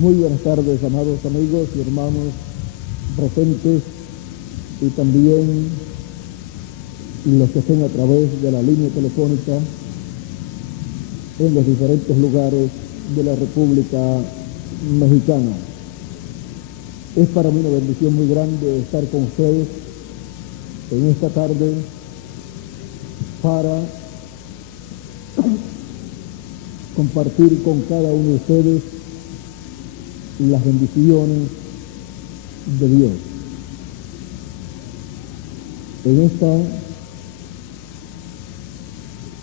Muy buenas tardes, amados amigos y hermanos presentes y también los que estén a través de la línea telefónica en los diferentes lugares de la República Mexicana. Es para mí una bendición muy grande estar con ustedes en esta tarde para compartir con cada uno de ustedes las bendiciones de Dios. En esta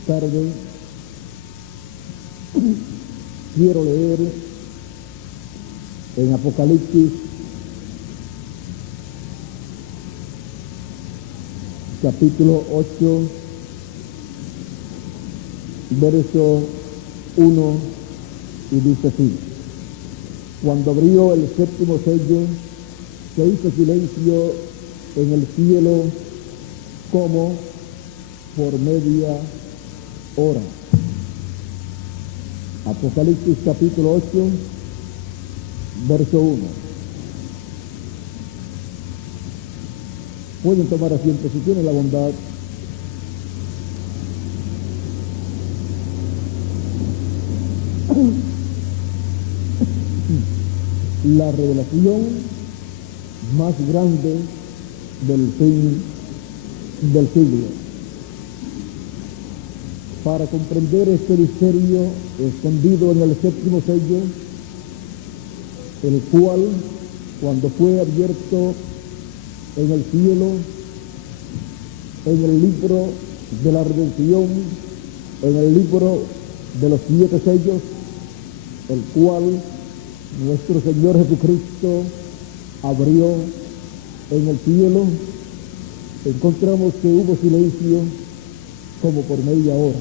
tarde quiero leer en Apocalipsis capítulo 8, verso 1, y dice así: cuando abrió el séptimo sello, se hizo silencio en el cielo como por media hora. Apocalipsis capítulo 8, verso 1. Pueden tomar asiento si tienen la bondad. La revelación más grande del fin del siglo. Para comprender este misterio escondido en el séptimo sello, el cual, cuando fue abierto en el cielo, en el libro de la redención, en el libro de los 7 sellos, el cual nuestro Señor Jesucristo abrió en el cielo, encontramos que hubo silencio como por media hora.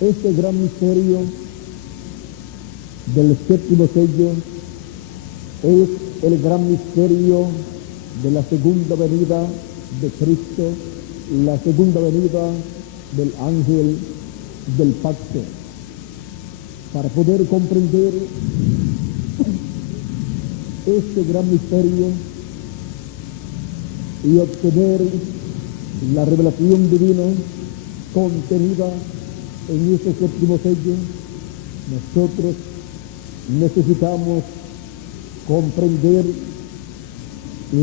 Este gran misterio del séptimo sello es el gran misterio de la segunda venida de Cristo, la segunda venida del ángel del pacto. Para poder comprender este gran misterio y obtener la revelación divina contenida en este séptimo sello, nosotros necesitamos comprender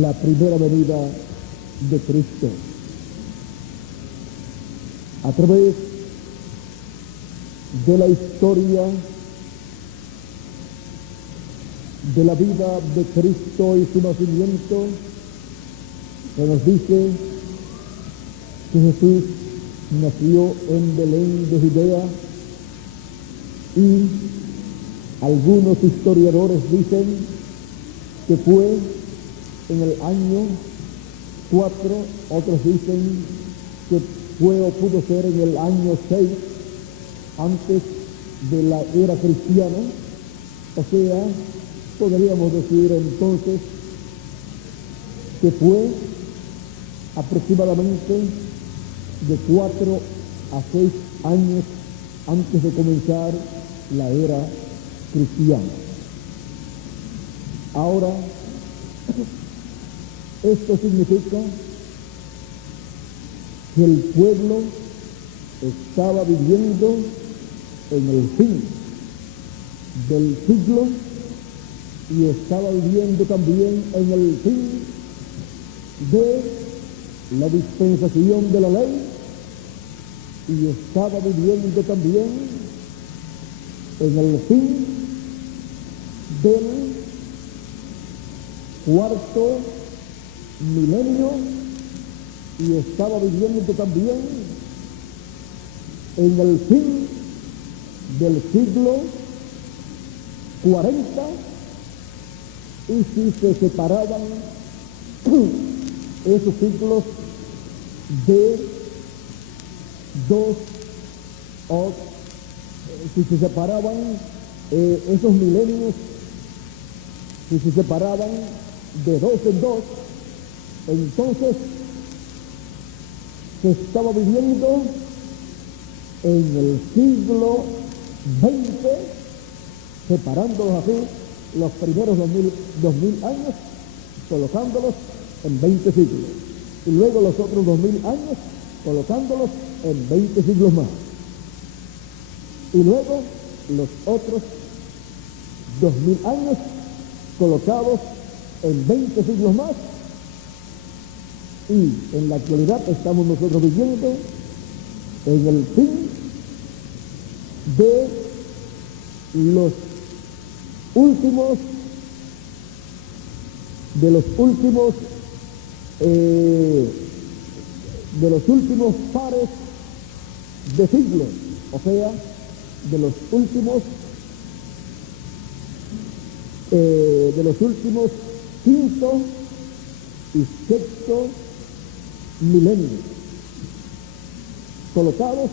la primera venida de Cristo. A través de la historia de la vida de Cristo y su nacimiento, se nos dice que Jesús nació en Belén de Judea, y algunos historiadores dicen que fue en el año 4, otros dicen que fue o pudo ser en el año 6 antes de la era cristiana. O sea, podríamos decir entonces que fue aproximadamente de 4 a 6 años antes de comenzar la era cristiana. Ahora, esto significa que el pueblo estaba viviendo en el fin del siglo y estaba viviendo también en el fin de la dispensación de la ley, y estaba viviendo también en el fin del cuarto milenio, y estaba viviendo también en el fin del siglo 40, y si se separaban esos siglos de dos, o si se separaban esos milenios, si se separaban de 2 en 2, entonces se estaba viviendo en el siglo XX separándolos así los primeros 2000 años, colocándolos en 20 siglos, y luego los otros 2000 años, colocándolos en 20 siglos más, y luego los otros 2000 años, colocados en 20 siglos más, y en la actualidad estamos nosotros viviendo en el fin de los últimos pares de siglos, o sea, de los últimos quinto y sexto milenios, colocados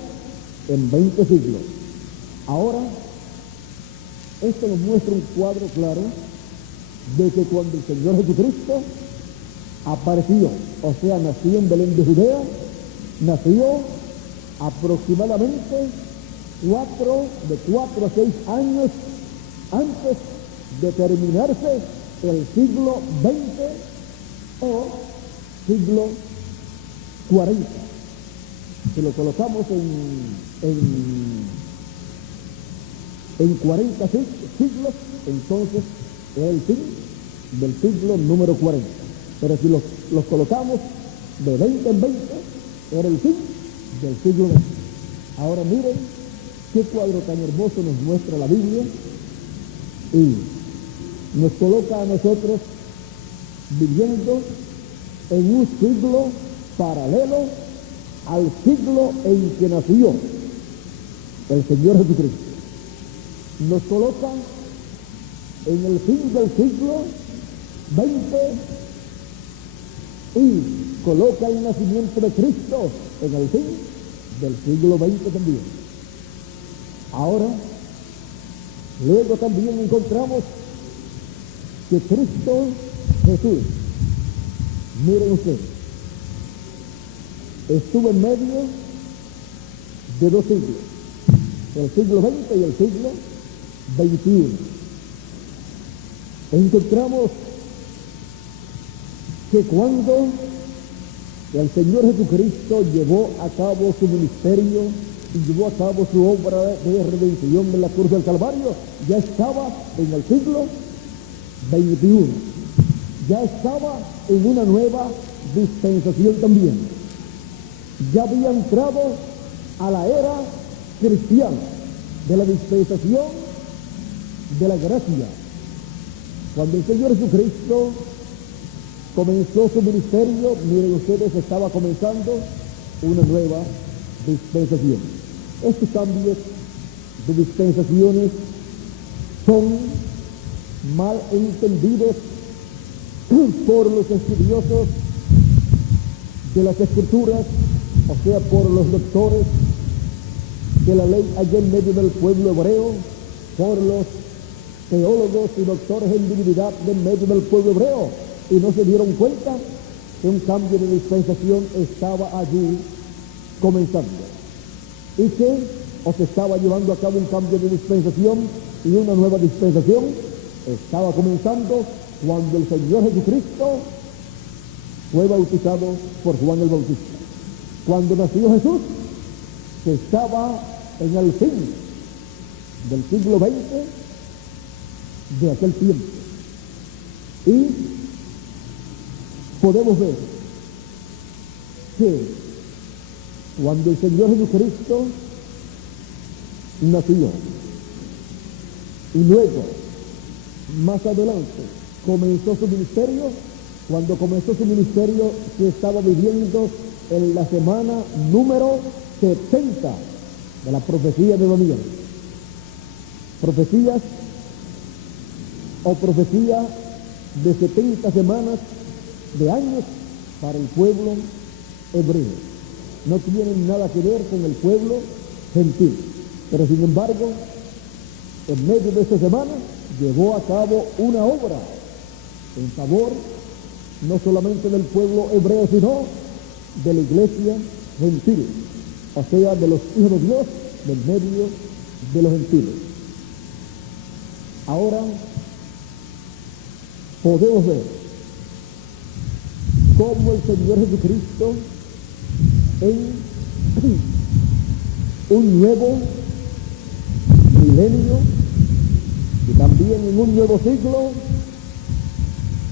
en 20 siglos. Ahora, esto nos muestra un cuadro claro de que cuando el Señor Jesucristo apareció, o sea, nació en Belén de Judea, nació aproximadamente de 4 a 6 años antes de terminarse el siglo XX o siglo 40. Si lo colocamos en 40 siglos, entonces es el fin del siglo número 40. Pero si los colocamos de 20 en 20, era el fin del siglo XX. Ahora miren qué cuadro tan hermoso nos muestra la Biblia y nos coloca a nosotros viviendo en un siglo paralelo al siglo en que nació el Señor Jesucristo. Nos coloca en el fin del siglo XX y coloca el nacimiento de Cristo en el fin del siglo XX también. Ahora, luego también encontramos que Cristo Jesús, miren ustedes, estuvo en medio de 2 siglos, el siglo XX y el siglo XXI. Encontramos que cuando el Señor Jesucristo llevó a cabo su ministerio y llevó a cabo su obra de redención en la cruz del Calvario, ya estaba en el siglo XXI, ya estaba en una nueva dispensación también, ya había entrado a la era cristiana de la dispensación de la gracia. Cuando el Señor Jesucristo comenzó su ministerio, miren ustedes, estaba comenzando una nueva dispensación. Estos cambios de dispensaciones son mal entendidos por los estudiosos de las Escrituras, o sea, por los doctores de la ley allá en medio del pueblo hebreo, por los teólogos y doctores en divinidad de medio del pueblo hebreo, y no se dieron cuenta que un cambio de dispensación estaba allí comenzando, y que se estaba llevando a cabo un cambio de dispensación y una nueva dispensación estaba comenzando cuando el Señor Jesucristo fue bautizado por Juan el Bautista. Cuando nació Jesús, se estaba en el fin del siglo XX de aquel tiempo. Y podemos ver que cuando el Señor Jesucristo nació y luego, más adelante, comenzó su ministerio, cuando comenzó su ministerio se estaba viviendo en la semana número 70 de la profecía de Daniel. Profecía de 70 semanas de años para el pueblo hebreo. No tienen nada que ver con el pueblo gentil. Pero sin embargo, en medio de esta semana, llevó a cabo una obra en favor no solamente del pueblo hebreo, sino de la iglesia gentil, o sea, de los hijos de Dios del medio de los gentiles. Ahora podemos ver cómo el Señor Jesucristo en un nuevo milenio y también en un nuevo siglo,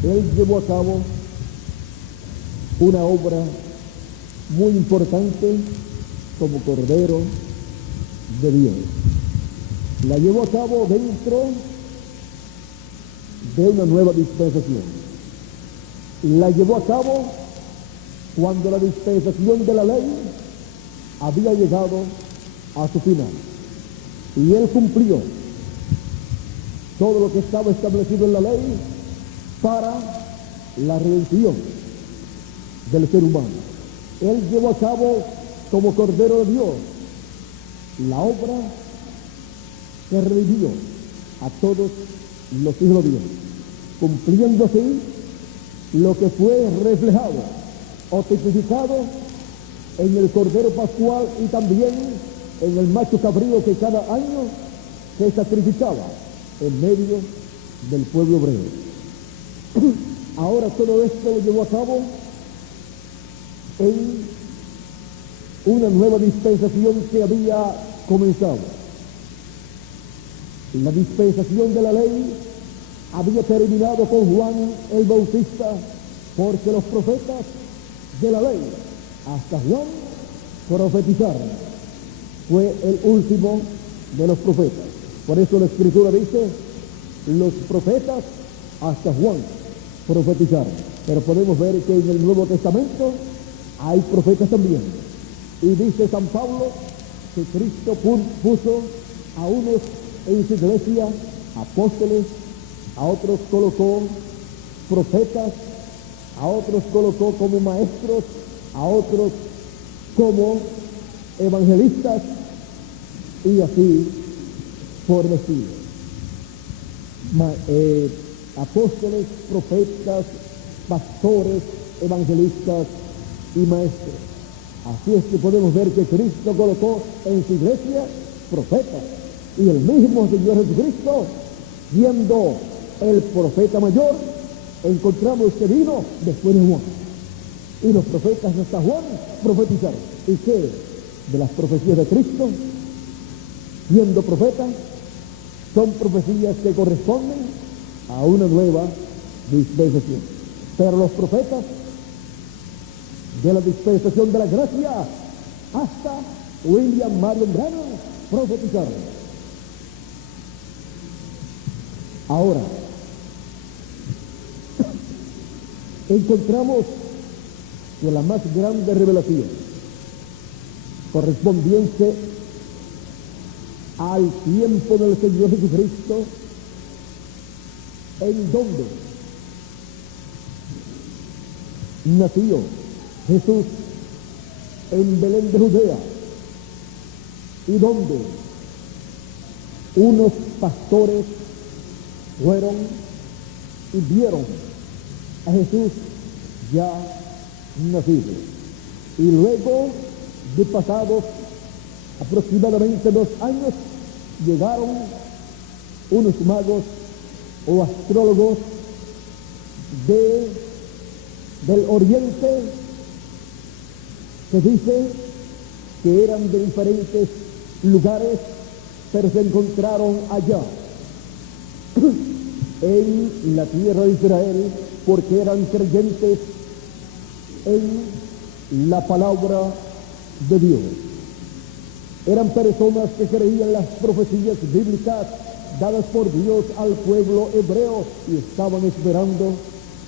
Él llevó a cabo una obra muy importante como Cordero de Dios. La llevó a cabo dentro de una nueva dispensación. La llevó a cabo cuando la dispensación de la ley había llegado a su final. Y Él cumplió todo lo que estaba establecido en la ley para la redención del ser humano. Él llevó a cabo como Cordero de Dios la obra que redimió a todos los hijos de Dios, cumpliendo así lo que fue reflejado o tipificado en el Cordero Pascual y también en el macho cabrío que cada año se sacrificaba en medio del pueblo hebreo. Ahora todo esto lo llevó a cabo en una nueva dispensación que había comenzado. La dispensación de la ley había terminado con Juan el Bautista, porque los profetas de la ley hasta Juan profetizaron. Fue el último de los profetas. Por eso la Escritura dice, los profetas hasta Juan profetizaron. Pero podemos ver que en el Nuevo Testamento hay profetas también. Y dice San Pablo que Cristo puso a unos en su iglesia apóstoles, a otros colocó profetas, a otros colocó como maestros, a otros como evangelistas, y así por el estilo. Apóstoles, profetas, pastores, evangelistas y maestros. Así es que podemos ver que Cristo colocó en su iglesia profetas, y el mismo Señor Jesucristo, siendo el profeta mayor, encontramos que vino después de Juan. Y los profetas hasta Juan profetizaron. ¿Y qué de las profecías de Cristo? Siendo profeta, son profecías que corresponden a una nueva dispensación. Pero los profetas de la dispensación de la gracia hasta William Marion Branham profetizaron. Ahora, encontramos que la más grande revelación correspondiente al tiempo del Señor Jesucristo, en donde nació Jesús en Belén de Judea, y donde unos pastores fueron y vieron a Jesús ya nacido. Y luego de pasados aproximadamente 2 años, llegaron unos magos o astrólogos del oriente, que dice que eran de diferentes lugares, pero se encontraron allá en la tierra de Israel, porque eran creyentes en la palabra de Dios. Eran personas que creían las profecías bíblicas dadas por Dios al pueblo hebreo y estaban esperando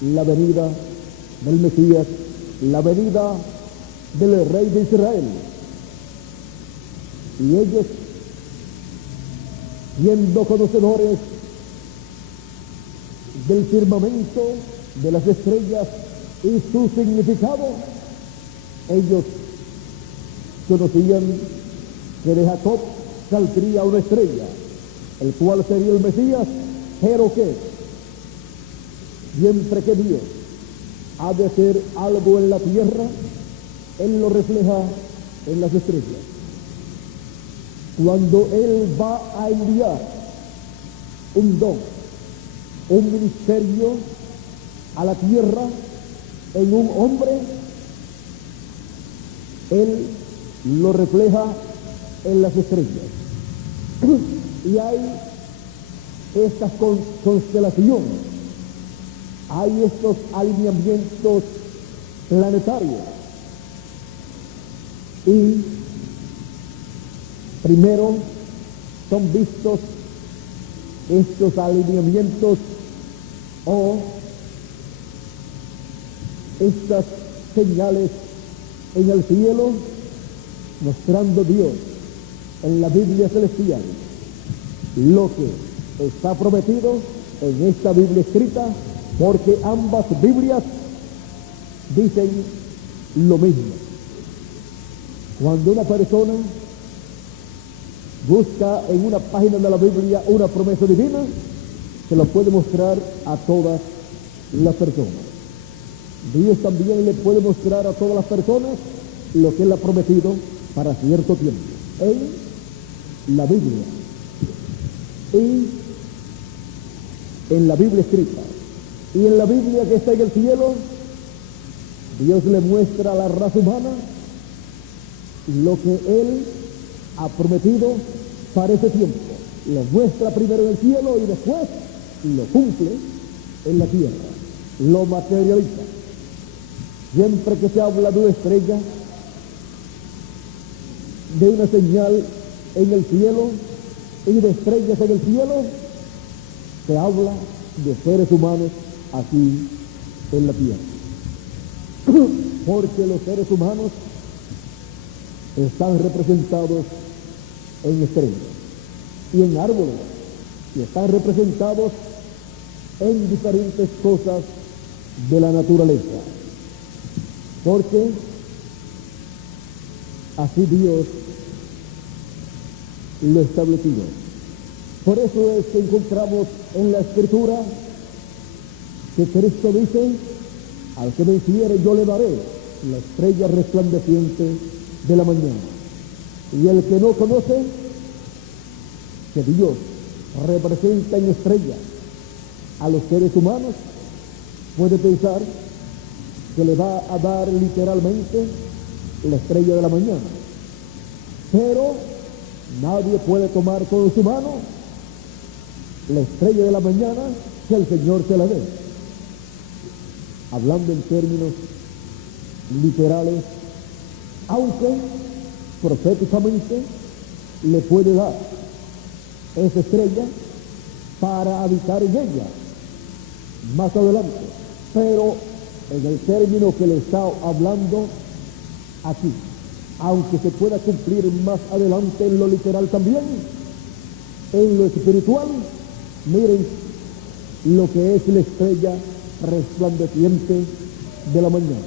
la venida del Mesías, la venida del Rey de Israel. Y ellos, siendo conocedores del firmamento, de las estrellas y su significado, ellos conocían que de Jacob saldría una estrella, el cual sería el Mesías, pero que siempre que Dios ha de hacer algo en la tierra, Él lo refleja en las estrellas. Cuando Él va a enviar un don, un ministerio a la tierra en un hombre, Él lo refleja en las estrellas. Y hay estas constelaciones, hay estos alineamientos planetarios. Y primero son vistos estos alineamientos o estas señales en el cielo, mostrando Dios en la Biblia celestial lo que está prometido en esta Biblia escrita, porque ambas Biblias dicen lo mismo. Cuando una persona busca en una página de la Biblia una promesa divina, se lo puede mostrar a todas las personas. Dios también le puede mostrar a todas las personas lo que Él ha prometido para cierto tiempo en la Biblia y en la Biblia escrita. Y en la Biblia que está en el cielo, Dios le muestra a la raza humana lo que Él ha prometido para ese tiempo. Lo muestra primero en el cielo y después lo cumple en la tierra, lo materializa. Siempre que se habla de una estrella, de una señal en el cielo y de estrellas en el cielo, se habla de seres humanos aquí en la tierra. Porque los seres humanos están representados en estrellas y en árboles, y están representados en diferentes cosas de la naturaleza. Porque así Dios lo estableció. Por eso es que encontramos en la Escritura que Cristo dice: al que venciere yo le daré la estrella resplandeciente de la mañana. Y el que no conoce que Dios representa en estrella a los seres humanos, puede pensar que le va a dar literalmente la estrella de la mañana. Pero nadie puede tomar con su mano la estrella de la mañana que el Señor se la dé. Hablando en términos literales, aunque proféticamente le puede dar esa estrella para habitar en ella más adelante. Pero en el término que le está hablando aquí, aunque se pueda cumplir más adelante en lo literal también, en lo espiritual, miren lo que es la estrella resplandeciente de la mañana.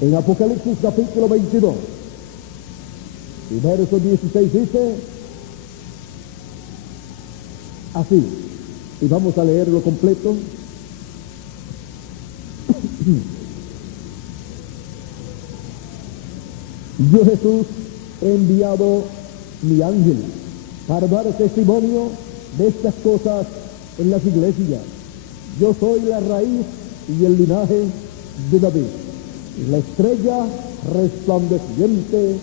En Apocalipsis capítulo 22 y verso 16 dice así, y vamos a leerlo completo. Yo, Jesús, he enviado mi ángel para dar testimonio de estas cosas en las iglesias. Yo soy la raíz y el linaje de David, la estrella resplandeciente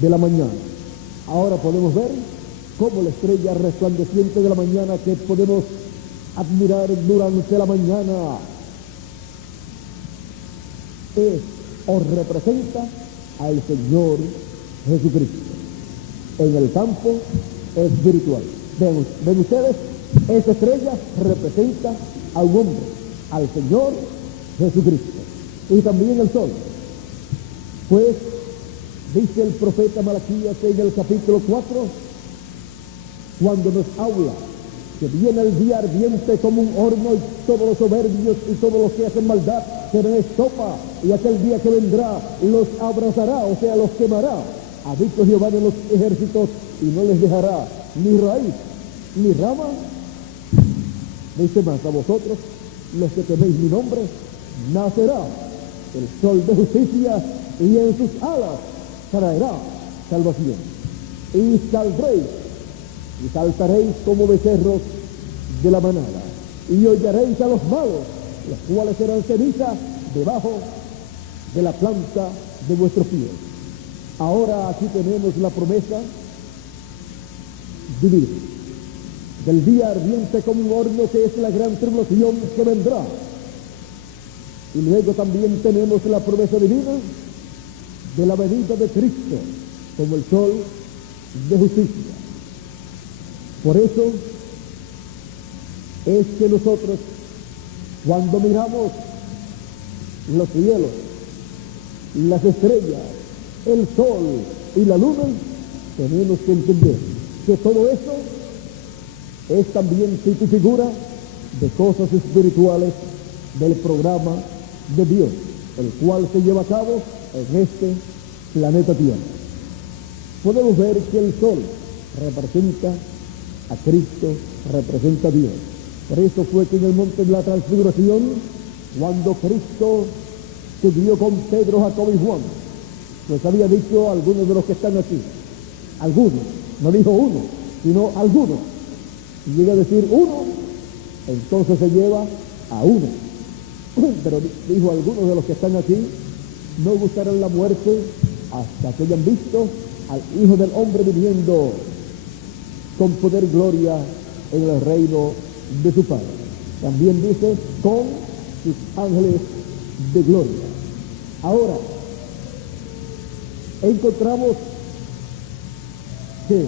de la mañana. Ahora podemos ver cómo la estrella resplandeciente de la mañana que podemos admirar durante la mañana es o representa al Señor Jesucristo en el campo espiritual. Ven ustedes, esa estrella representa a un hombre, al Señor Jesucristo. Y también el sol. Pues dice el profeta Malaquías en el capítulo 4, cuando nos habla que viene el día ardiente como un horno, y todos los soberbios y todos los que hacen maldad serán estopa, y aquel día que vendrá los abrazará, o sea, los quemará. Ha dicho Jehová de los ejércitos, y no les dejará ni raíz ni rama. Dice más: a vosotros, los que teméis mi nombre, nacerá el sol de justicia, y en sus alas traerá salvación. Y saldréis y saltaréis como becerros de la manada, y hollaréis a los malos, los cuales serán ceniza debajo de la planta de vuestros pies. Ahora aquí tenemos la promesa divina del día ardiente como un horno, que es la gran tribulación que vendrá. Y luego también tenemos la promesa divina de la venida de Cristo como el sol de justicia. Por eso es que nosotros, cuando miramos los cielos, las estrellas, el sol y la luna, tenemos que entender que todo eso es también tipo y figura de cosas espirituales del programa de Dios, el cual se lleva a cabo en este planeta Tierra. Podemos ver que el sol representa a Cristo, representa a Dios. Por eso fue que en el monte de la transfiguración, cuando Cristo subió con Pedro, Jacobo y Juan, pues había dicho a algunos de los que están aquí, algunos, no dijo uno, sino algunos, y llega a decir uno, entonces se lleva a uno, pero dijo algunos de los que están aquí, no gustarán la muerte hasta que hayan visto al Hijo del Hombre viviendo con poder y gloria en el reino de su Padre. También dice con sus ángeles de gloria. Ahora, encontramos que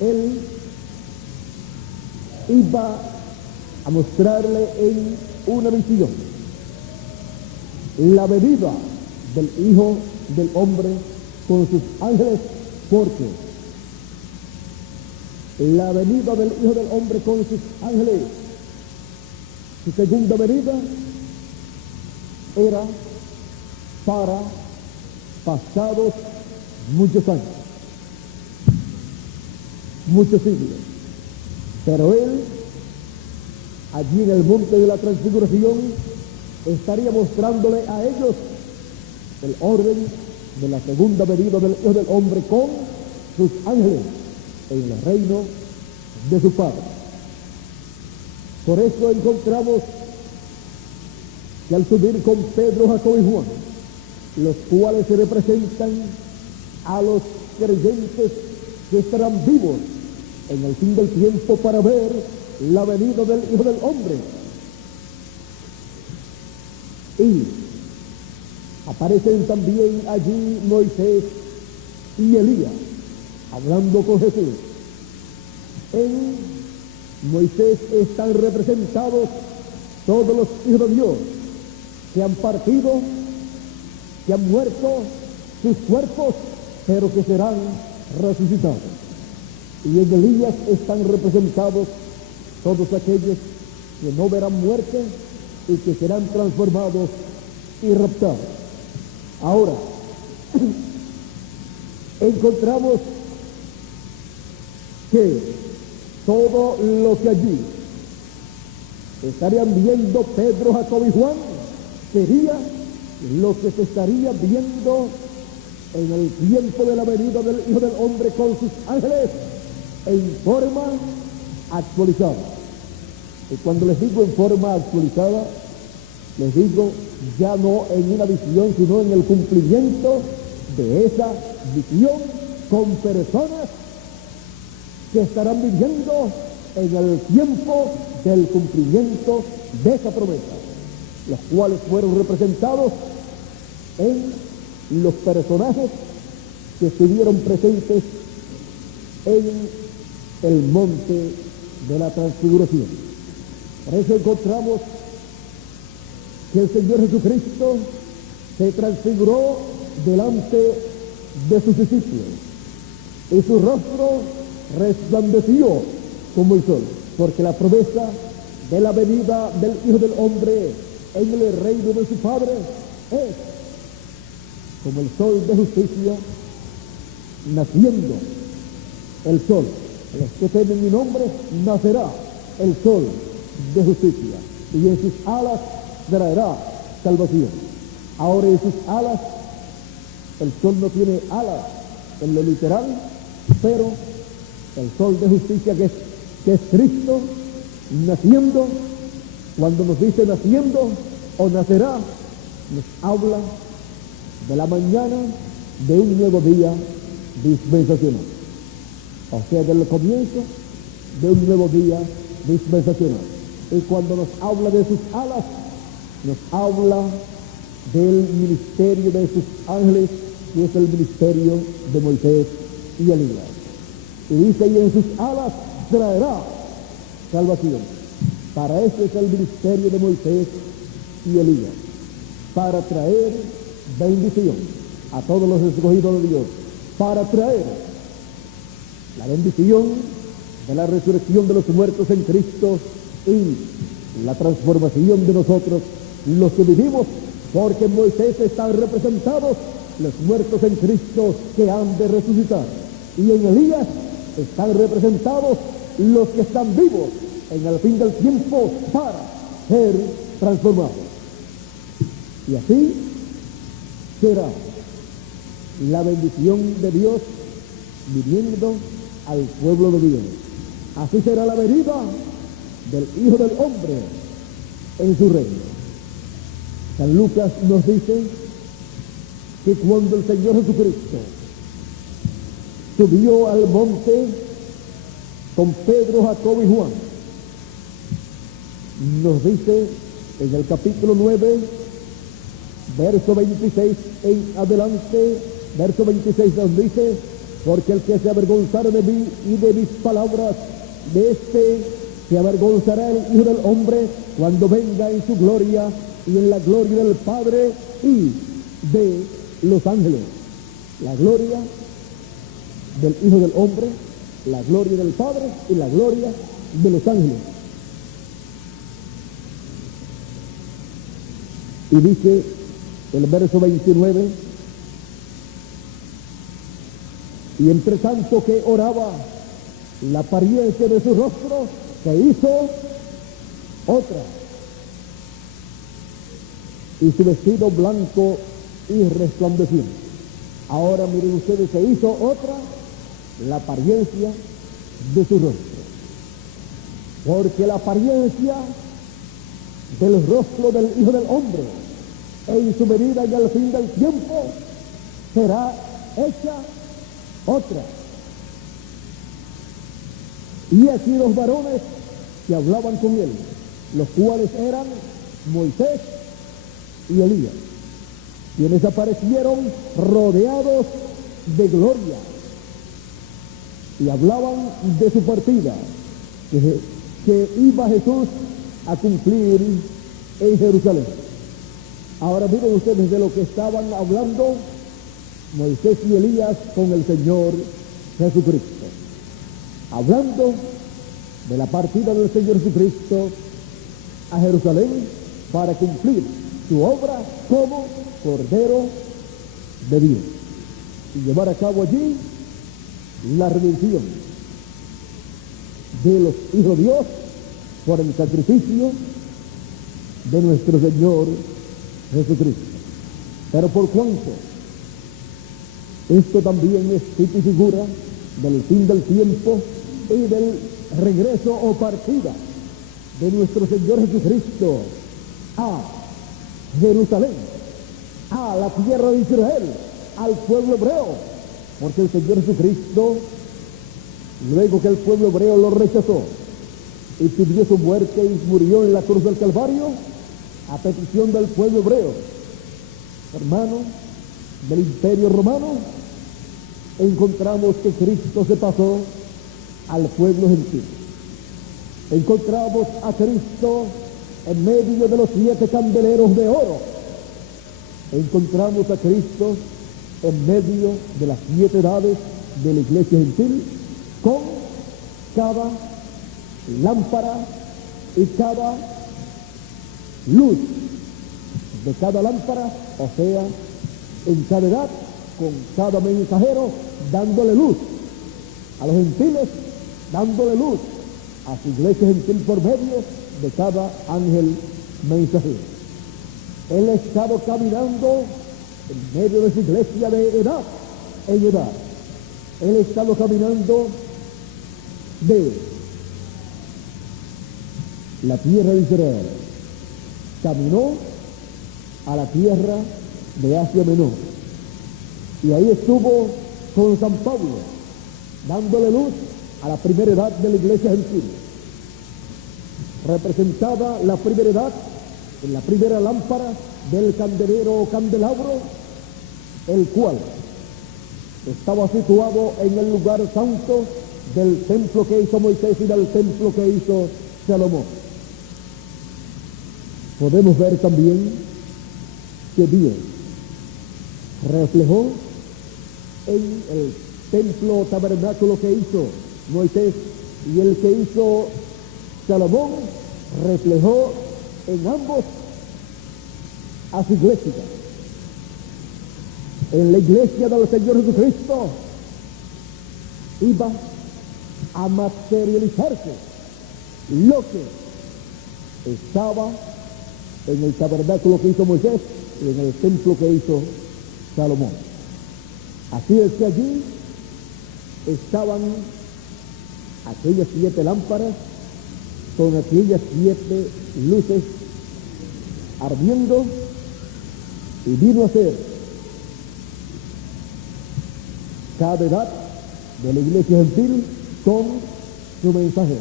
Él iba a mostrarle en una visión la venida del Hijo del Hombre con sus ángeles, porque la venida del Hijo del Hombre con sus ángeles, su segunda venida, era para pasados muchos años, muchos siglos. Pero Él, allí en el monte de la transfiguración, estaría mostrándole a ellos el orden de la segunda venida del Hijo del Hombre con sus ángeles en el reino de su Padre. Por eso encontramos que al subir con Pedro, Jacobo y Juan, los cuales se representan a los creyentes que estarán vivos en el fin del tiempo para ver la venida del Hijo del Hombre, y aparecen también allí Moisés y Elías hablando con Jesús. En Moisés están representados todos los hijos de Dios que han partido, que han muerto sus cuerpos, pero que serán resucitados. Y en Elías están representados todos aquellos que no verán muerte y que serán transformados y raptados. Ahora, encontramos que todo lo que allí estarían viendo Pedro, Jacobo y Juan sería lo que se estaría viendo en el tiempo de la venida del Hijo del Hombre con sus ángeles en forma actualizada. Y cuando les digo en forma actualizada, les digo ya no en una visión, sino en el cumplimiento de esa visión con personas que estarán viviendo en el tiempo del cumplimiento de esa promesa, los cuales fueron representados en los personajes que estuvieron presentes en el monte de la transfiguración. Por eso encontramos que el Señor Jesucristo se transfiguró delante de sus discípulos y su rostro resplandeció como el sol, porque la promesa de la venida del Hijo del Hombre en el reino de su Padre es como el sol de justicia, naciendo el sol. A los que temen mi nombre nacerá el sol de justicia, y en sus alas traerá salvación. Ahora en sus alas, el sol no tiene alas en lo literal, pero el sol de justicia que es Cristo, naciendo. Cuando nos dice naciendo o nacerá, nos habla de la mañana de un nuevo día dispensacional. O sea, del comienzo de un nuevo día dispensacional. Y cuando nos habla de sus alas, nos habla del ministerio de sus ángeles, que es el ministerio de Moisés y Elías. Y dice, y en sus alas traerá salvación. Para eso es el ministerio de Moisés y Elías, para traer bendición a todos los escogidos de Dios, para traer la bendición de la resurrección de los muertos en Cristo y la transformación de nosotros, los que vivimos, porque en Moisés están representados los muertos en Cristo que han de resucitar, y en Elías están representados los que están vivos en el fin del tiempo para ser transformados. Y así será la bendición de Dios viniendo al pueblo de Dios. Así será la venida del Hijo del Hombre en su reino. San Lucas nos dice que cuando el Señor Jesucristo subió al monte con Pedro, Jacobo y Juan, nos dice en el capítulo 9, verso 26 en adelante, verso 26 nos dice, porque el que se avergonzara de mí y de mis palabras, de este se avergonzará el Hijo del Hombre cuando venga en su gloria y en la gloria del Padre y de los ángeles. La gloria del Hijo del Hombre, la gloria del Padre y la gloria de los ángeles. Y dice el verso 29, y entre tanto que oraba, la apariencia de su rostro se hizo otra, y su vestido blanco y resplandeciente. Ahora miren ustedes, se hizo otra la apariencia de su rostro, porque la apariencia del rostro del Hijo del Hombre en su venida y al fin del tiempo será hecha otra. Y aquí los varones que hablaban con él, los cuales eran Moisés y Elías, quienes aparecieron rodeados de gloria y hablaban de su partida que iba Jesús a cumplir en Jerusalén. Ahora miren ustedes de lo que estaban hablando Moisés y Elías con el Señor Jesucristo, hablando de la partida del Señor Jesucristo a Jerusalén para cumplir su obra como Cordero de Dios y llevar a cabo allí la redención de los hijos de Dios por el sacrificio de nuestro Señor Jesucristo. Pero por cuanto esto también es tipo y figura del fin del tiempo y del regreso o partida de nuestro Señor Jesucristo a Jerusalén, a la tierra de Israel, al pueblo hebreo, porque el Señor Jesucristo, luego que el pueblo hebreo lo rechazó y pidió su muerte y murió en la cruz del Calvario, a petición del pueblo hebreo, hermano del Imperio Romano, encontramos que Cristo se pasó al pueblo gentil. Encontramos a Cristo en medio de los 7 candeleros de oro. Encontramos a Cristo en medio de las 7 edades de la iglesia gentil, con cada lámpara y cada luz de cada lámpara, o sea, en cada edad, con cada mensajero dándole luz a los gentiles, dándole luz a su iglesia gentil por medio de cada ángel mensajero. Él ha estado caminando en medio de su iglesia de edad en edad. Él ha estado caminando de la tierra de Israel, caminó a la tierra de Asia Menor. Y ahí estuvo con San Pablo, dándole luz a la primera edad de la iglesia gentil. Representaba la primera edad en la primera lámpara del candelero o candelabro, el cual estaba situado en el lugar santo del templo que hizo Moisés y del templo que hizo Salomón. Podemos ver también que Dios reflejó en el templo tabernáculo que hizo Moisés y el que hizo Salomón, reflejó en ambos a su iglesia. En la iglesia del Señor Jesucristo iba a materializarse lo que estaba en el tabernáculo que hizo Moisés y en el templo que hizo Salomón. Así es que allí estaban aquellas 7 lámparas con aquellas 7 luces ardiendo, y vino a ser cada edad de la iglesia gentil con su mensaje.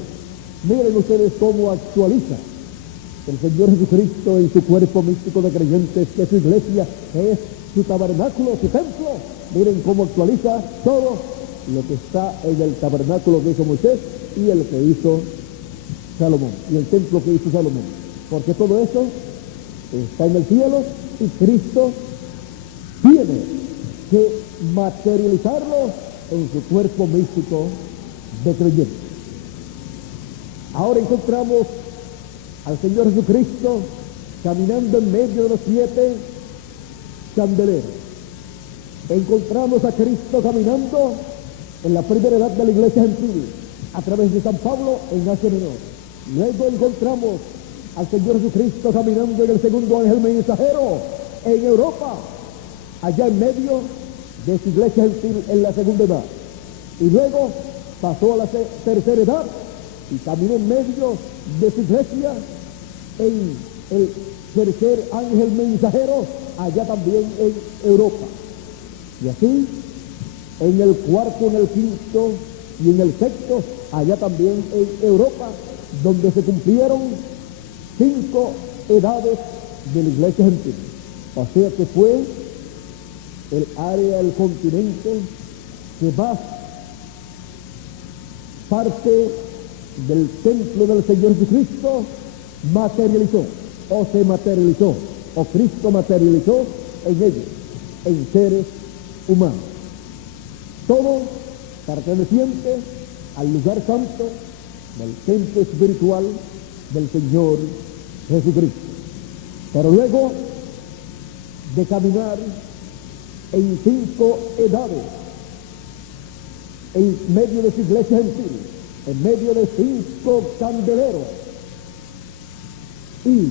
Miren ustedes cómo actualiza el Señor Jesucristo en su cuerpo místico de creyentes, que su iglesia es su tabernáculo, su templo. Miren cómo actualiza todo lo que está en el tabernáculo que hizo Moisés y el que hizo Salomón, y el templo que hizo Salomón, porque todo eso está en el cielo y Cristo tiene que materializarlo en su cuerpo místico de creyentes. Ahora encontramos al Señor Jesucristo caminando en medio de los 7 candeleros. Encontramos a Cristo caminando en la primera edad de la iglesia gentil a través de San Pablo en Asia Menor. Luego encontramos al Señor Jesucristo caminando en el segundo ángel mensajero en Europa, allá en medio de su iglesia gentil en la segunda edad. Y luego pasó a la tercera edad y caminó en medio de su iglesia en el tercer ángel mensajero, allá también en Europa. Y así, en el cuarto, en el quinto y en el sexto, allá también en Europa, donde se cumplieron 5 edades de la iglesia gentil. O sea que fue el área, el continente que más parte del templo del Señor Jesucristo materializó, o se materializó, o Cristo materializó en ellos, en seres humanos. Todo perteneciente al lugar santo del templo espiritual del Señor Jesucristo. Pero luego de caminar en 5 edades, en medio de su iglesia gentil, en medio de 5 candeleros, y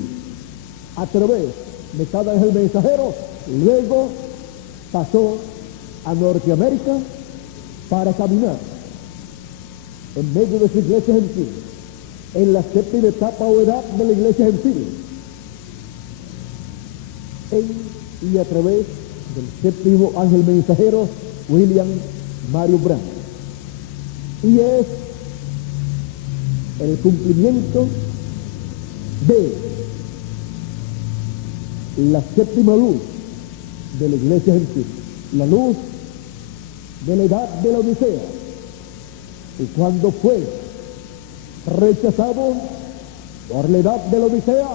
a través de cada ángel mensajero, luego pasó a Norteamérica para caminar en medio de su iglesia gentil, en la séptima etapa o edad de la iglesia gentil, y a través del séptimo ángel mensajero, William Mario Branham. Y es el cumplimiento de la séptima luz de la iglesia gentil, la luz de la edad de la Odisea. Y cuando fue rechazado por la edad de la Odisea,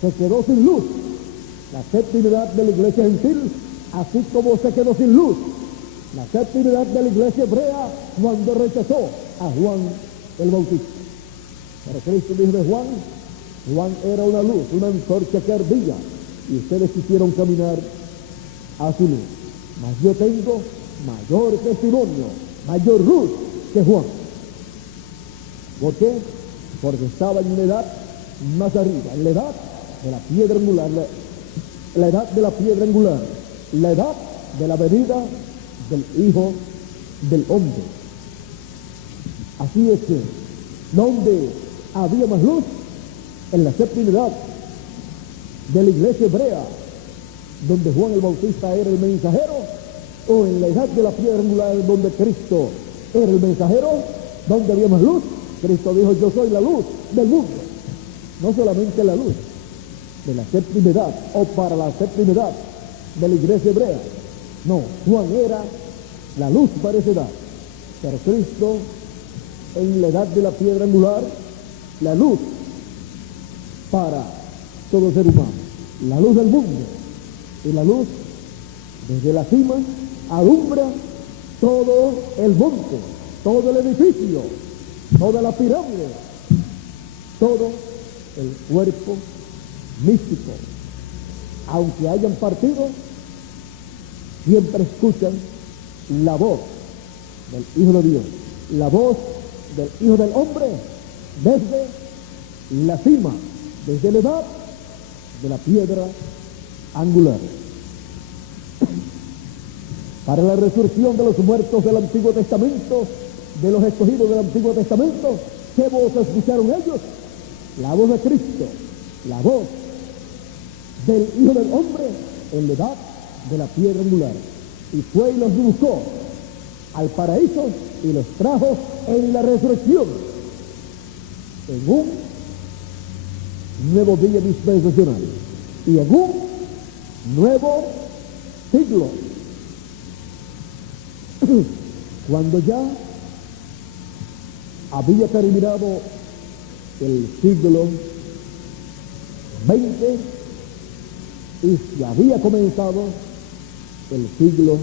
se quedó sin luz. La séptima edad de la iglesia gentil, así como se quedó sin luz la séptima edad de la iglesia hebrea cuando rechazó a Juan el Bautista. Pero Cristo dijo de Juan, Juan era una luz, una antorcha que ardía, y ustedes quisieron caminar a su luz. Mas yo tengo mayor testimonio, mayor luz que Juan. ¿Por qué? Porque estaba en una edad más arriba, en la edad de la piedra angular, la edad de la piedra angular, la edad de la venida del Hijo del Hombre. Así es que, donde había más luz, en la séptima edad de la iglesia hebrea, donde Juan el Bautista era el mensajero, o en la edad de la piedra angular, donde Cristo era el mensajero, donde había más luz, Cristo dijo: yo soy la luz del mundo. No solamente la luz de la séptima edad, o para la séptima edad de la iglesia hebrea, no, Juan era la luz para esa edad, pero Cristo en la edad de la piedra angular, la luz para todo ser humano, la luz del mundo, y la luz desde la cima alumbra todo el monte, todo el edificio, toda la pirámide, todo el cuerpo místico. Aunque hayan partido, siempre escuchan la voz del Hijo de Dios, la voz del Hijo del Hombre, desde la cima, desde la edad de la piedra angular. Para la resurrección de los muertos del Antiguo Testamento, de los escogidos del Antiguo Testamento, ¿qué voz escucharon ellos? La voz de Cristo, la voz del Hijo del Hombre en la edad de la piedra angular. Y fue y los buscó al paraíso y los trajo en la resurrección, en un nuevo día dispensacional y en un nuevo siglo. Cuando ya había terminado el siglo XX y se había comenzado el siglo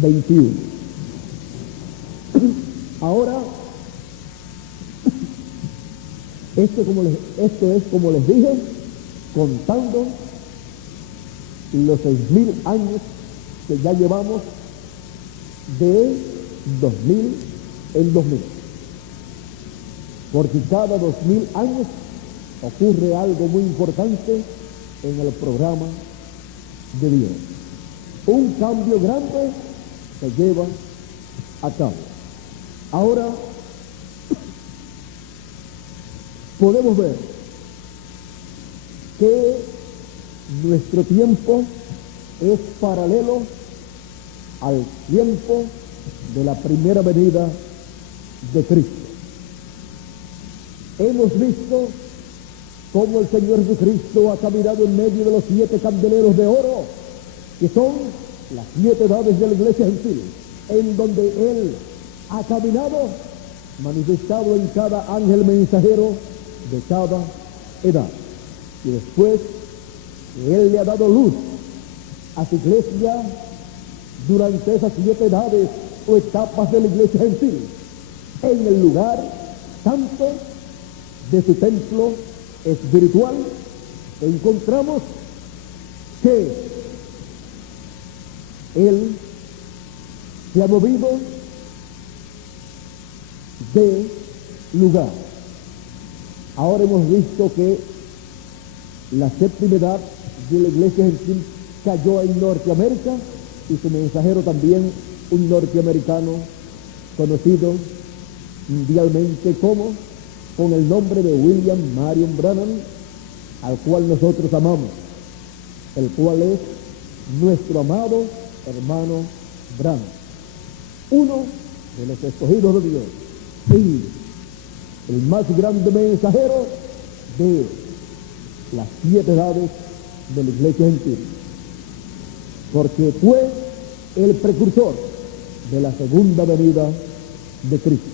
XXI. Ahora, esto es como les dije, contando los 6.000 años que ya llevamos de 2000 en 2000. Porque cada 2000 años ocurre algo muy importante en el programa de Dios. Un cambio grande se lleva a cabo. Ahora podemos ver que nuestro tiempo es paralelo al tiempo de la primera venida de Cristo. Hemos visto cómo el Señor Jesucristo ha caminado en medio de los 7 candeleros de oro, que son las 7 edades de la iglesia gentil, en donde Él ha caminado manifestado en cada ángel mensajero de cada edad. Y después Él le ha dado luz a su iglesia durante esas 7 edades o etapas de la iglesia gentil, en el lugar santo de su templo espiritual. Encontramos que Él se ha movido de lugar. Ahora hemos visto que la séptima edad de la iglesia gentil cayó en Norteamérica y su mensajero también, un norteamericano conocido mundialmente como con el nombre de William Marion Branham, al cual nosotros amamos, el cual es nuestro amado hermano Branham, uno de los escogidos de Dios y el más grande mensajero de las 7 edades de la iglesia gentil, porque fue el precursor de la segunda venida de Cristo.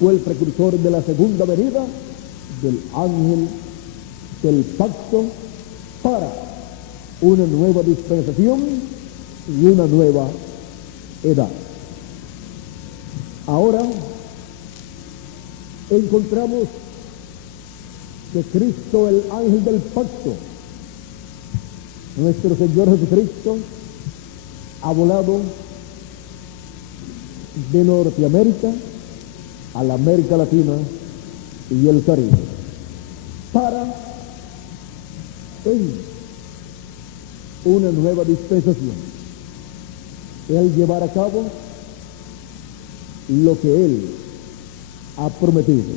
Fue el precursor de la segunda venida del ángel del pacto para una nueva dispensación y una nueva edad. Ahora encontramos que Cristo, el ángel del pacto, nuestro Señor Jesucristo, ha volado de Norteamérica a la América Latina y el Caribe para en una nueva dispensación Él llevar a cabo lo que Él ha prometido.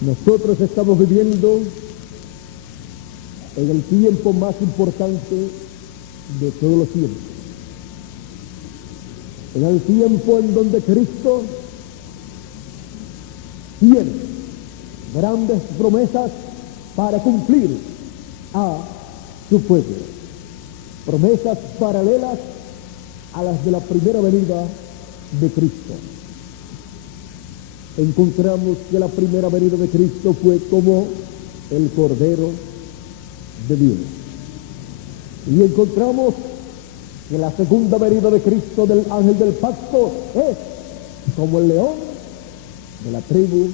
Nosotros estamos viviendo en el tiempo más importante de todos los tiempos. En el tiempo en donde Cristo tiene grandes promesas para cumplir a su pueblo. Promesas paralelas a las de la primera venida de Cristo. Encontramos que la primera venida de Cristo fue como el Cordero de Dios. Y encontramos que la segunda venida de Cristo, del ángel del pacto, es como el león de la tribu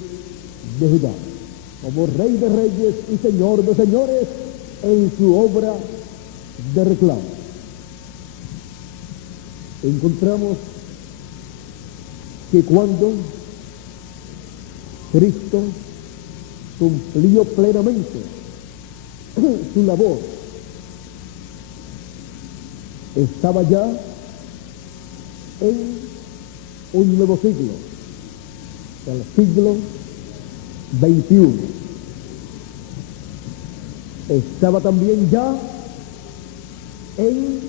de Judá, como Rey de reyes y Señor de señores en su obra de reclamo. Encontramos que cuando Cristo cumplió plenamente su labor, estaba ya en un nuevo siglo, el siglo XXI. Estaba también ya en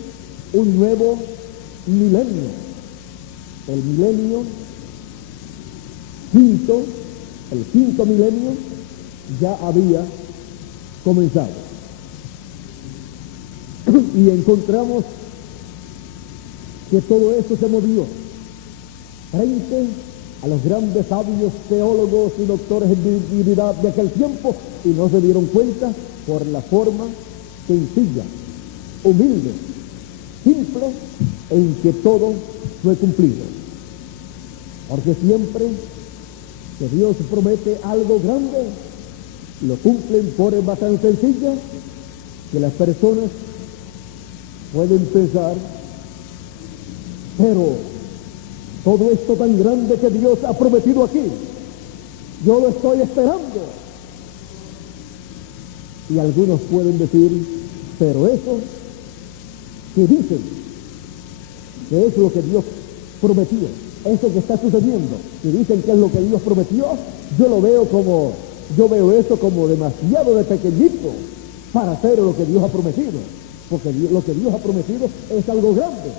un nuevo milenio, el milenio quinto, el quinto milenio ya había comenzado. Y encontramos que todo esto se movió frente a los grandes sabios teólogos y doctores en divinidad de aquel tiempo, y no se dieron cuenta por la forma sencilla, humilde, simple en que todo fue cumplido. Porque siempre que Dios promete algo grande, lo cumple en forma tan sencilla que las personas pueden pensar, pero todo esto tan grande que Dios ha prometido aquí, yo lo estoy esperando. Y algunos pueden decir, pero eso que dicen que es lo que Dios prometió, eso que está sucediendo, que dicen que es lo que Dios prometió, yo veo eso como demasiado de pequeñito para hacer lo que Dios ha prometido, porque lo que Dios ha prometido es algo grande,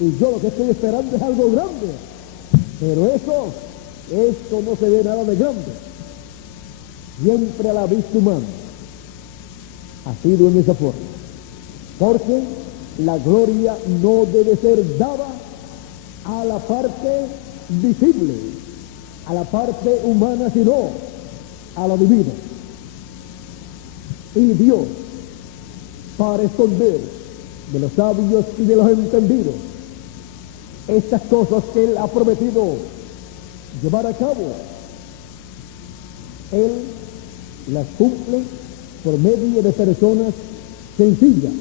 y yo lo que estoy esperando es algo grande, pero esto no se ve nada de grande. Siempre a la vista humana ha sido en esa forma, porque la gloria no debe ser dada a la parte visible, a la parte humana, sino a la divina. Y Dios, para esconder de los sabios y de los entendidos estas cosas que Él ha prometido llevar a cabo, Él las cumple por medio de personas sencillas.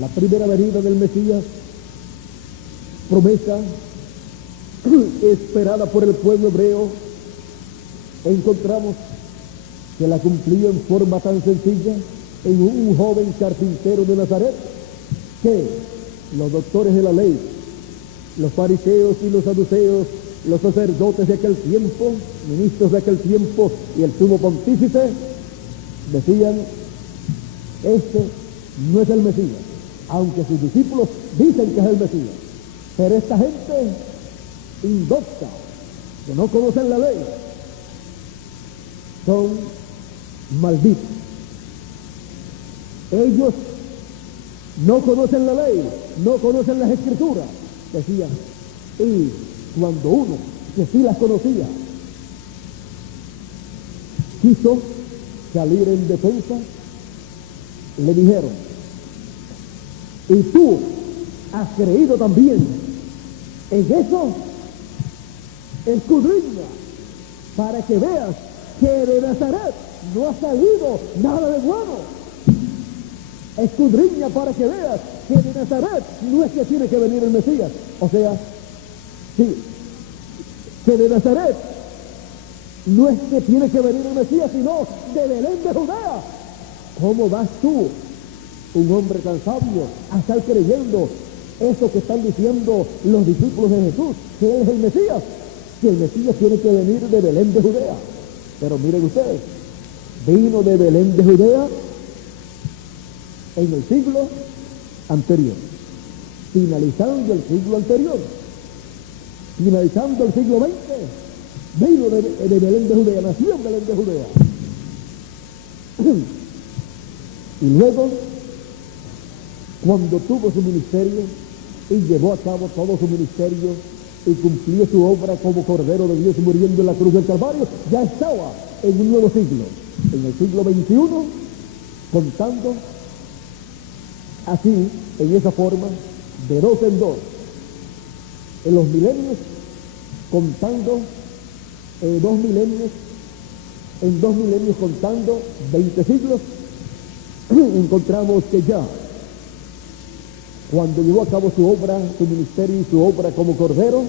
La primera venida del Mesías, promesa esperada por el pueblo hebreo, encontramos que la cumplió en forma tan sencilla en un joven carpintero de Nazaret, que los doctores de la ley, los fariseos y los saduceos, los sacerdotes de aquel tiempo, ministros de aquel tiempo y el sumo pontífice decían, este no es el Mesías, aunque sus discípulos dicen que es el Mesías. Pero esta gente indocta, que no conocen la ley, son malditos. Ellos no conocen la ley, no conocen las escrituras, decían. Y cuando uno, que sí las conocía, quiso salir en defensa, le dijeron, y tú has creído también en eso, escudriña para que veas que de Nazaret no ha salido nada de bueno. Escudriña para que veas que de Nazaret no es que tiene que venir el Mesías. O sea, sí, que de Nazaret no es que tiene que venir el Mesías, sino de Belén de Judea. ¿Cómo vas tú, un hombre tan sabio, a estar creyendo eso que están diciendo los discípulos de Jesús, que Él es el Mesías, que el Mesías tiene que venir de Belén de Judea. Pero miren ustedes, vino de Belén de Judea en el siglo anterior, finalizando el siglo anterior, finalizando el siglo XX, vino de Belén de Judea, nació en Belén de Judea. Y luego, cuando tuvo su ministerio y llevó a cabo todo su ministerio y cumplió su obra como Cordero de Dios muriendo en la cruz del Calvario, ya estaba en un nuevo siglo, en el siglo XXI, contando así, en esa forma, de dos en dos, en los milenios, contando en dos milenios contando 20 siglos, encontramos que ya, cuando llevó a cabo su obra, su ministerio y su obra como Cordero,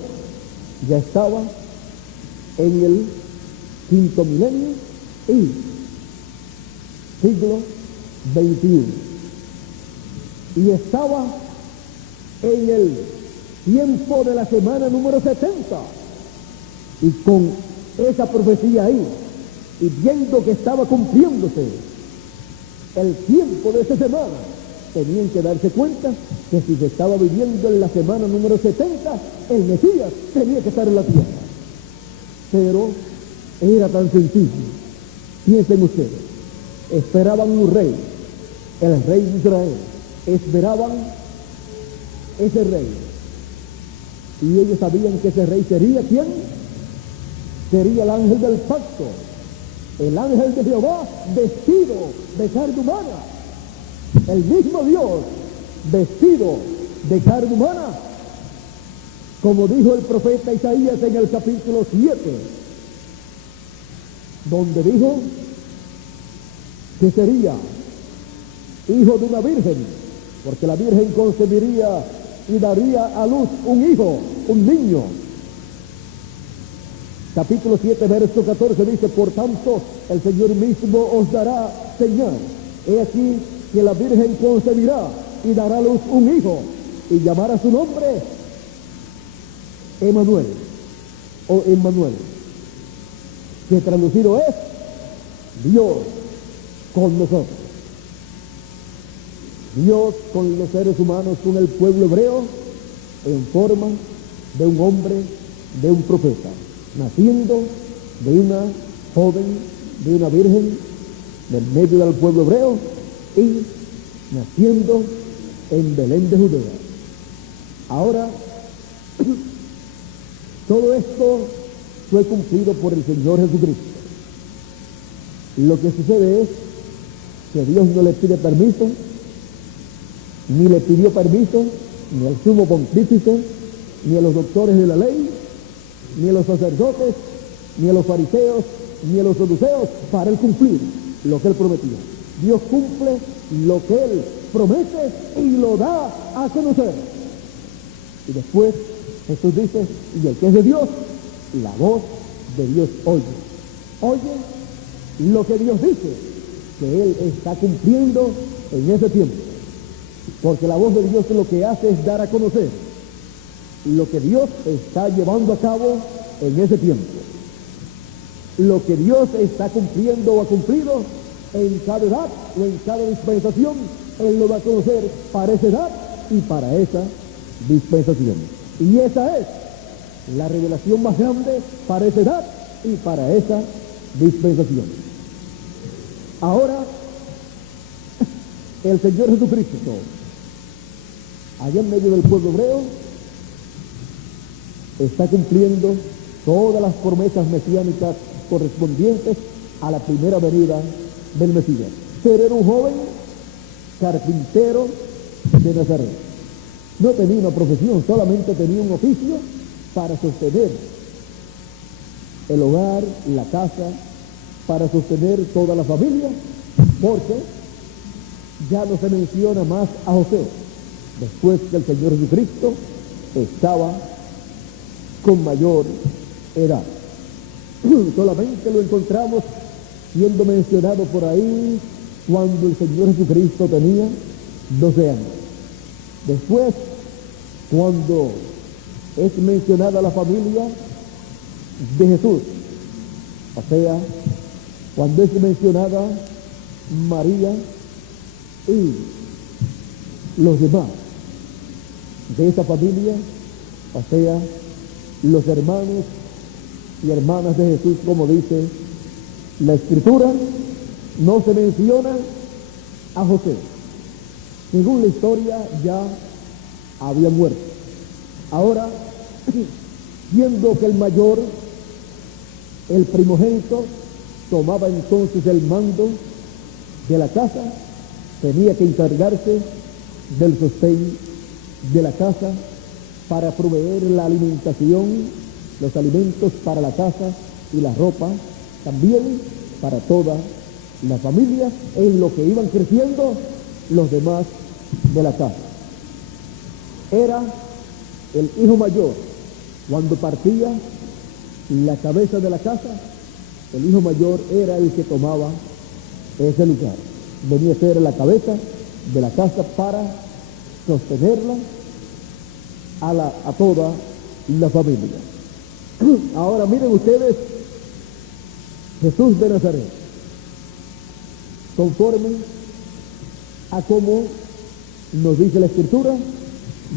ya estaba en el quinto milenio y siglo XXI. Y estaba en el tiempo de la semana número 70. Y con esa profecía ahí, y viendo que estaba cumpliéndose el tiempo de esa semana, tenían que darse cuenta que si se estaba viviendo en la semana número 70, el Mesías tenía que estar en la tierra. Pero era tan sencillo. Piensen ustedes, esperaban un rey, el rey de Israel, esperaban ese rey. Y ellos sabían que ese rey sería ¿quién? Sería el ángel del pacto, el ángel de Jehová vestido de carne humana, el mismo Dios vestido de carne humana, como dijo el profeta Isaías en el capítulo 7, donde dijo que sería hijo de una virgen, porque la virgen concebiría y daría a luz un hijo, un niño. Capítulo 7, verso 14 dice: por tanto, el Señor mismo os dará señal. He aquí que la virgen concebirá y dará a luz un hijo, y llamará su nombre Emmanuel, o Emmanuel, que traducido es Dios con nosotros. Dios con los seres humanos, con el pueblo hebreo, en forma de un hombre, de un profeta, naciendo de una joven, de una virgen, del medio del pueblo hebreo, y naciendo en Belén de Judea. Ahora, todo esto fue cumplido por el Señor Jesucristo. Lo que sucede es que Dios no le pide permiso, ni le pidió permiso, ni al sumo pontífice, ni a los doctores de la ley, ni a los sacerdotes, ni a los fariseos, ni a los saduceos, para él cumplir lo que él prometía. Dios cumple lo que él promete y lo da a conocer. Y después Jesús dice: y el que es de Dios, la voz de Dios oye. Oye lo que Dios dice, que él está cumpliendo en ese tiempo. Porque la voz de Dios lo que hace es dar a conocer lo que Dios está llevando a cabo en ese tiempo. Lo que Dios está cumpliendo o ha cumplido en cada edad o en cada dispensación, Él lo va a conocer para esa edad y para esa dispensación. Y esa es la revelación más grande para esa edad y para esa dispensación. Ahora, el Señor Jesucristo, allá en medio del pueblo hebreo, está cumpliendo todas las promesas mesiánicas correspondientes a la primera venida del Mesías. Pero era un joven carpintero de Nazaret. No tenía una profesión, solamente tenía un oficio para sostener el hogar, la casa, para sostener toda la familia, porque ya no se menciona más a José, después que el Señor Jesucristo estaba con mayor edad. Solamente lo encontramos siendo mencionado por ahí cuando el Señor Jesucristo tenía 12 años. Después cuando es mencionada la familia de Jesús, o sea, cuando es mencionada María y los demás de esa familia, o sea, los hermanos y hermanas de Jesús, como dice la Escritura, no se menciona a José. Según la historia, ya había muerto. Ahora, siendo que el mayor, el primogénito, tomaba entonces el mando de la casa, tenía que encargarse del sostén de la casa para proveer la alimentación, los alimentos para la casa y la ropa, también para toda la familia, en lo que iban creciendo los demás de la casa. Era el hijo mayor. Cuando partía la cabeza de la casa, el hijo mayor era el que tomaba ese lugar. Venía a ser la cabeza de la casa para sostenerla a toda la familia. Ahora miren ustedes, Jesús de Nazaret, conforme a cómo nos dice la Escritura,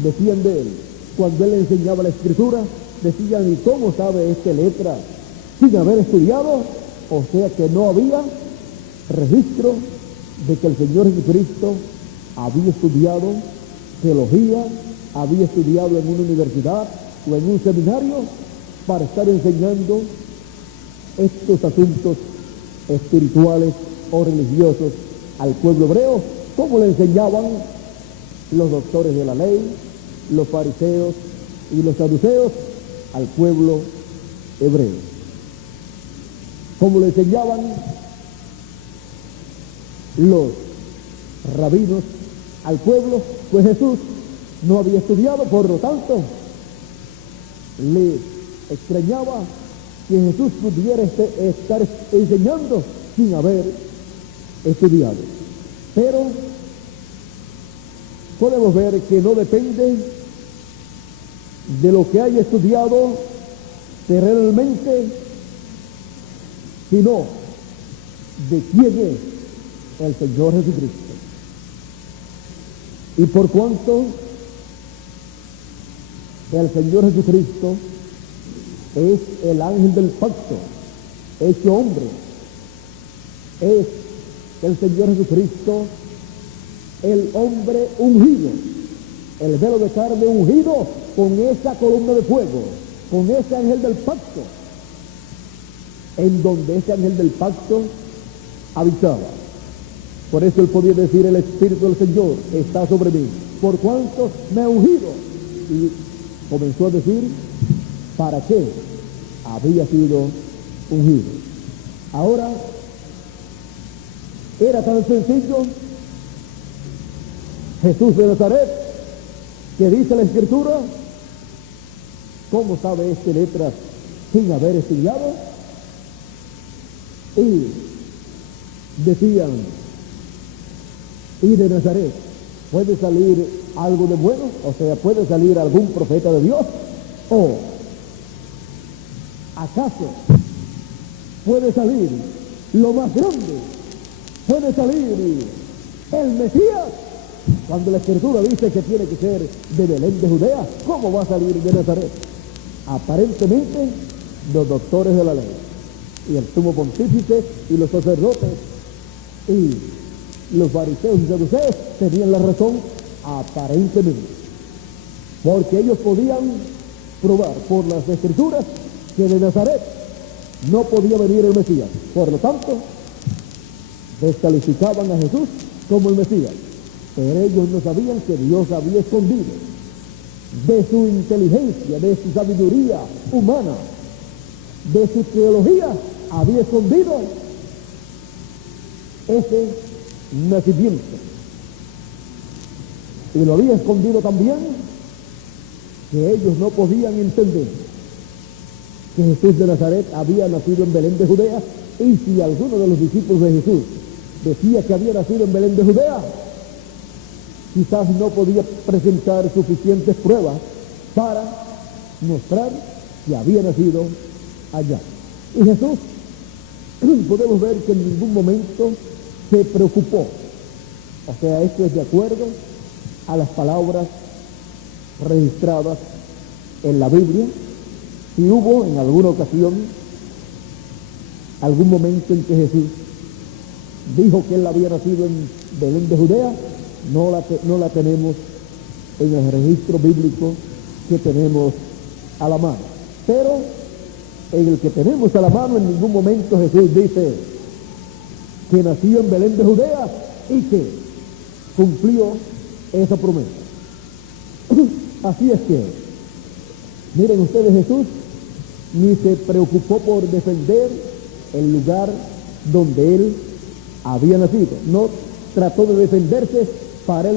decían de él, cuando él enseñaba la Escritura, decían: ¿y cómo sabe este letra sin haber estudiado? O sea que no había registro de que el Señor Jesucristo había estudiado teología, había estudiado en una universidad o en un seminario para estar enseñando estos asuntos espirituales o religiosos al pueblo hebreo, como le enseñaban los doctores de la ley, los fariseos y los saduceos al pueblo hebreo. Como le enseñaban los rabinos al pueblo, pues Jesús no había estudiado, por lo tanto, le extrañaba que Jesús pudiera estar enseñando sin haber estudiado. Pero podemos ver que no depende de lo que haya estudiado terrenalmente, sino de quién es el Señor Jesucristo. Y por cuanto el Señor Jesucristo es el ángel del pacto, hecho hombre, es el Señor Jesucristo el hombre ungido, el velo de carne ungido con esa columna de fuego, con ese ángel del pacto, en donde ese ángel del pacto habitaba. Por eso él podía decir: el Espíritu del Señor está sobre mí, por cuanto me ha ungido. Y comenzó a decir para qué había sido ungido. Ahora, era tan sencillo Jesús de Nazaret, que dice la Escritura: ¿cómo sabe este letras sin haber estudiado? Y decían: ¿y de Nazaret puede salir algo de bueno? O sea, ¿puede salir algún profeta de Dios? ¿O acaso puede salir lo más grande? ¿Puede salir el Mesías? Cuando la Escritura dice que tiene que ser de Belén de Judea, ¿cómo va a salir de Nazaret? Aparentemente, los doctores de la ley y el sumo pontífice y los sacerdotes y los fariseos y saduceos tenían la razón, aparentemente, porque ellos podían probar por las Escrituras que de Nazaret no podía venir el Mesías. Por lo tanto, descalificaban a Jesús como el Mesías. Pero ellos no sabían que Dios había escondido de su inteligencia, de su sabiduría humana, de su teología, había escondido ese nacimiento. Y lo había escondido también que ellos no podían entender que Jesús de Nazaret había nacido en Belén de Judea. Y si alguno de los discípulos de Jesús decía que había nacido en Belén de Judea, quizás no podía presentar suficientes pruebas para mostrar que había nacido allá. Y Jesús, podemos ver que en ningún momento se preocupó. O sea, esto es de acuerdo a las palabras registradas en la Biblia. Si hubo en alguna ocasión algún momento en que Jesús dijo que él había nacido en Belén de Judea, no la tenemos en el registro bíblico que tenemos a la mano. Pero en el que tenemos a la mano, en ningún momento Jesús dice que nació en Belén de Judea y que cumplió esa promesa. Así es que, miren ustedes, Jesús ni se preocupó por defender el lugar donde él había nacido. No trató de defenderse para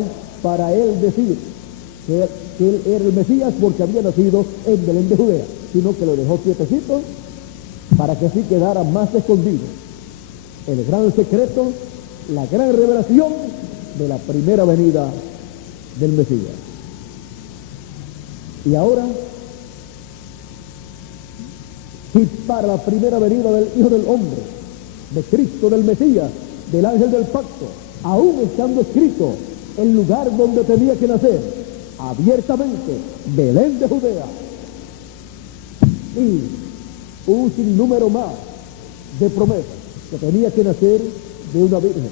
él decir que él era el Mesías porque había nacido en Belén de Judea, sino que lo dejó quietecito para que así quedara más escondido el gran secreto, la gran revelación de la primera venida del Mesías. Y ahora, si para la primera venida del Hijo del Hombre, de Cristo, del Mesías, del ángel del pacto, aún estando escrito el lugar donde tenía que nacer, abiertamente, Belén de Judea, y un sinnúmero más de promesas, que tenía que nacer de una virgen.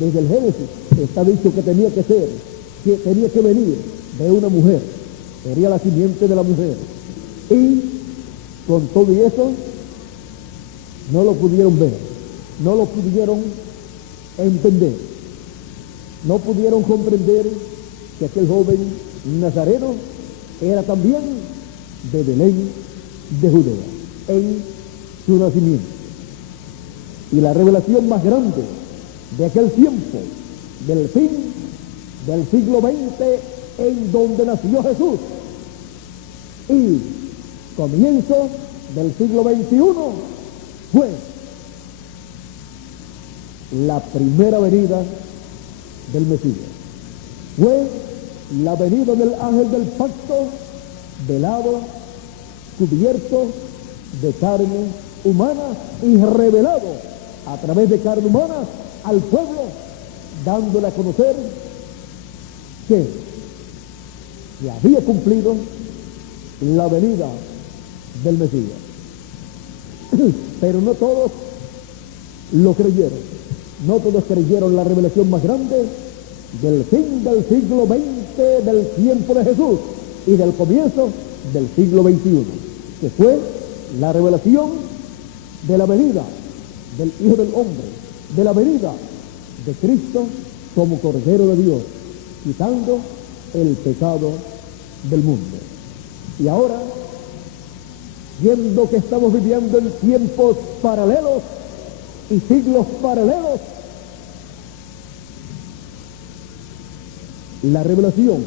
Desde el Génesis está dicho que tenía que ser, que tenía que venir de una mujer, sería la simiente de la mujer. Y con todo y eso, no lo pudieron ver, no lo pudieron entender, no pudieron comprender que aquel joven nazareno era también de Belén de Judea, en su nacimiento. Y la revelación más grande de aquel tiempo, del fin del siglo XX, en donde nació Jesús, y comienzo del siglo XXI, fue la primera venida del Mesías. Fue la venida del ángel del pacto, velado, cubierto de carne humana y revelado a través de carne humana al pueblo, dándole a conocer que se había cumplido la venida del Mesías. Pero no todos lo creyeron, no todos creyeron la revelación más grande del fin del siglo XX, del tiempo de Jesús y del comienzo del siglo XXI, que fue la revelación de la venida del Hijo del Hombre, de la venida de Cristo como Cordero de Dios, quitando el pecado del mundo. Y ahora, viendo que estamos viviendo en tiempos paralelos y siglos paralelos, la revelación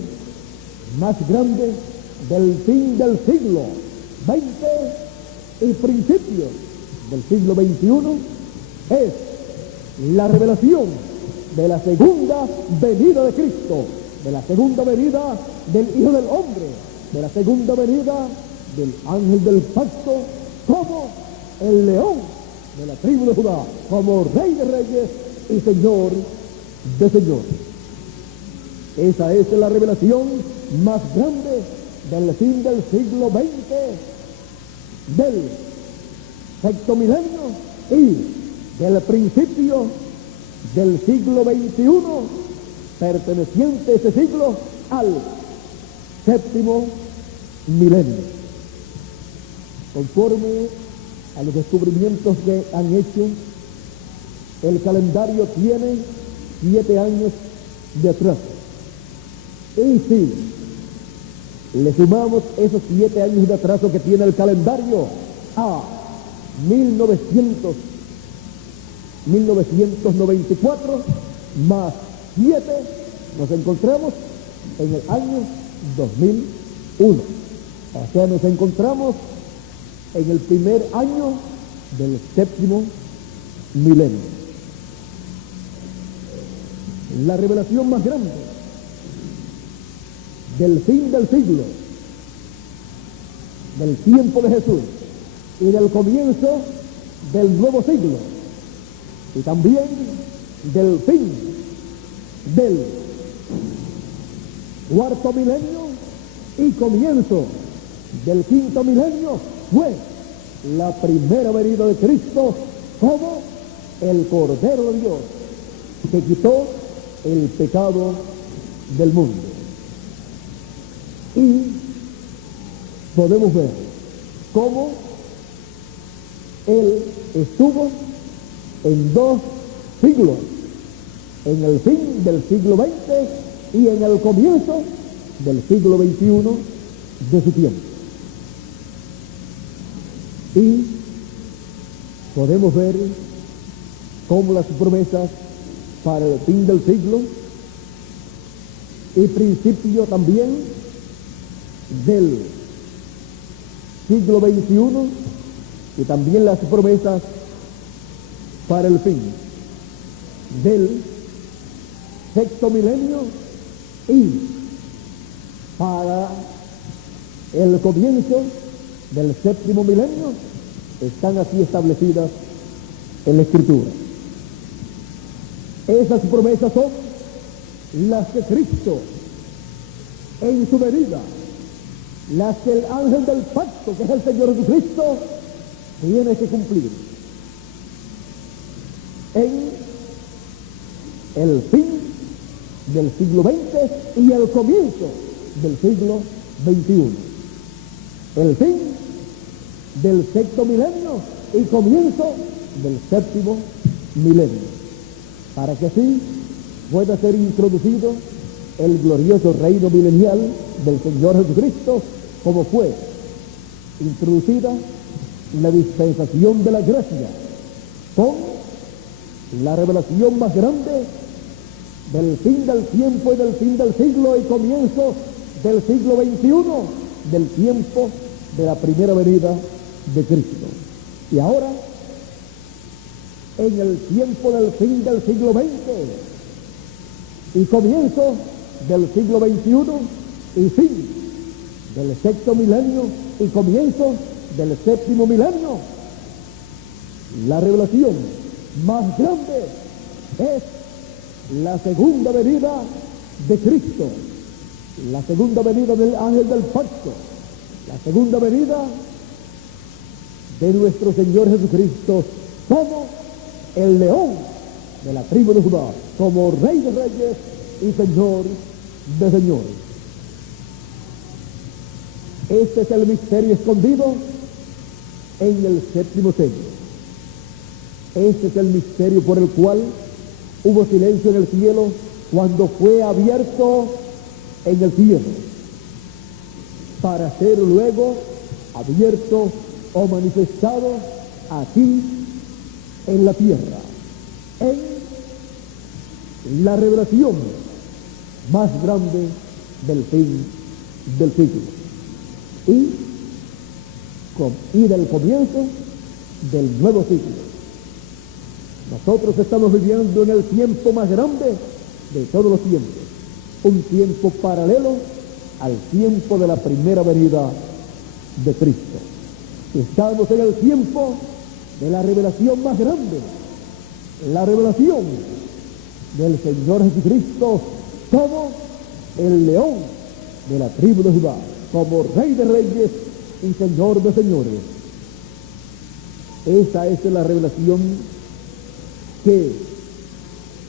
más grande del fin del siglo XX y principios del siglo XXI es la revelación de la segunda venida de Cristo, de la segunda venida del Hijo del Hombre, de la segunda venida del ángel del pacto, como el león de la tribu de Judá, como Rey de Reyes y Señor de Señores. Esa es la revelación más grande del fin del siglo XX, del sexto milenio y del principio del siglo XXI, perteneciente ese siglo al séptimo milenio. Conforme a los descubrimientos que han hecho, el calendario tiene 7 años de atraso. Y si le sumamos esos 7 años de atraso que tiene el calendario a 1994 más 7, nos encontramos en el año 2001. O sea, nos encontramos en el primer año del séptimo milenio. La revelación más grande del fin del siglo, del tiempo de Jesús y del comienzo del nuevo siglo, y también del fin del cuarto milenio y comienzo del quinto milenio, fue la primera venida de Cristo como el Cordero de Dios que quitó el pecado del mundo. Y podemos ver cómo Él estuvo en 2 siglos, en el fin del siglo XX y en el comienzo del siglo XXI de su tiempo. Y podemos ver cómo las promesas para el fin del siglo y principio también del siglo XXI, y también las promesas para el fin del sexto milenio y para el comienzo del séptimo milenio, están así establecidas en la Escritura. Esas promesas son las que Cristo en su venida, las que el ángel del pacto, que es el Señor Jesucristo, tiene que cumplir en el fin del siglo XX y el comienzo del siglo XXI. El fin del sexto milenio y comienzo del séptimo milenio, para que así pueda ser introducido el glorioso reino milenial del Señor Jesucristo, como fue introducida la dispensación de la gracia con la revelación más grande del fin del tiempo y del fin del siglo y comienzo del siglo XXI, del tiempo de la primera venida de Cristo. Y ahora, en el tiempo del fin del siglo XX y comienzo del siglo XXI y fin del sexto milenio y comienzo del séptimo milenio, la revelación más grande es la segunda venida de Cristo, la segunda venida del ángel del pacto, la segunda venida de nuestro Señor Jesucristo como el león de la tribu de Judá, como Rey de Reyes y Señor de Señores. Este es el misterio escondido en el séptimo sello. Este es el misterio por el cual hubo silencio en el cielo cuando fue abierto en el cielo, para ser luego abierto o manifestado aquí en la tierra, en la revelación más grande del fin del siglo y del comienzo del nuevo siglo. Nosotros estamos viviendo en el tiempo más grande de todos los tiempos, un tiempo paralelo al tiempo de la primera venida de Cristo. Estamos en el tiempo de la revelación más grande, la revelación del Señor Jesucristo como el león de la tribu de Judá, como Rey de Reyes y Señor de Señores. Esa es la revelación que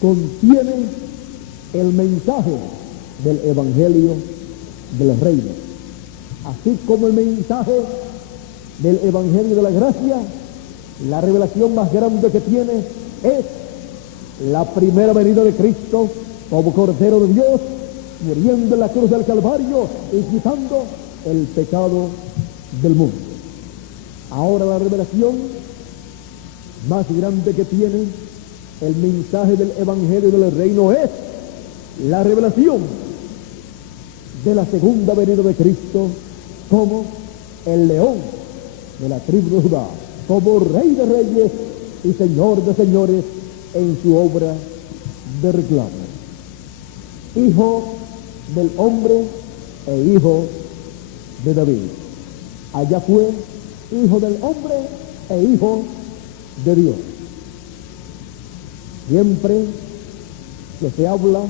contiene el mensaje del Evangelio del Reino, así como el mensaje del Evangelio de la Gracia. La revelación más grande que tiene es la primera venida de Cristo como Cordero de Dios, muriendo en la cruz del Calvario y quitando el pecado del mundo. Ahora la revelación más grande que tiene el mensaje del Evangelio del Reino es la revelación de la segunda venida de Cristo como el león de la tribu de Judá, como Rey de Reyes y Señor de Señores en su obra de reclamo. Hijo del hombre e hijo de David. Allá fue hijo del hombre e hijo de Dios. Siempre que se habla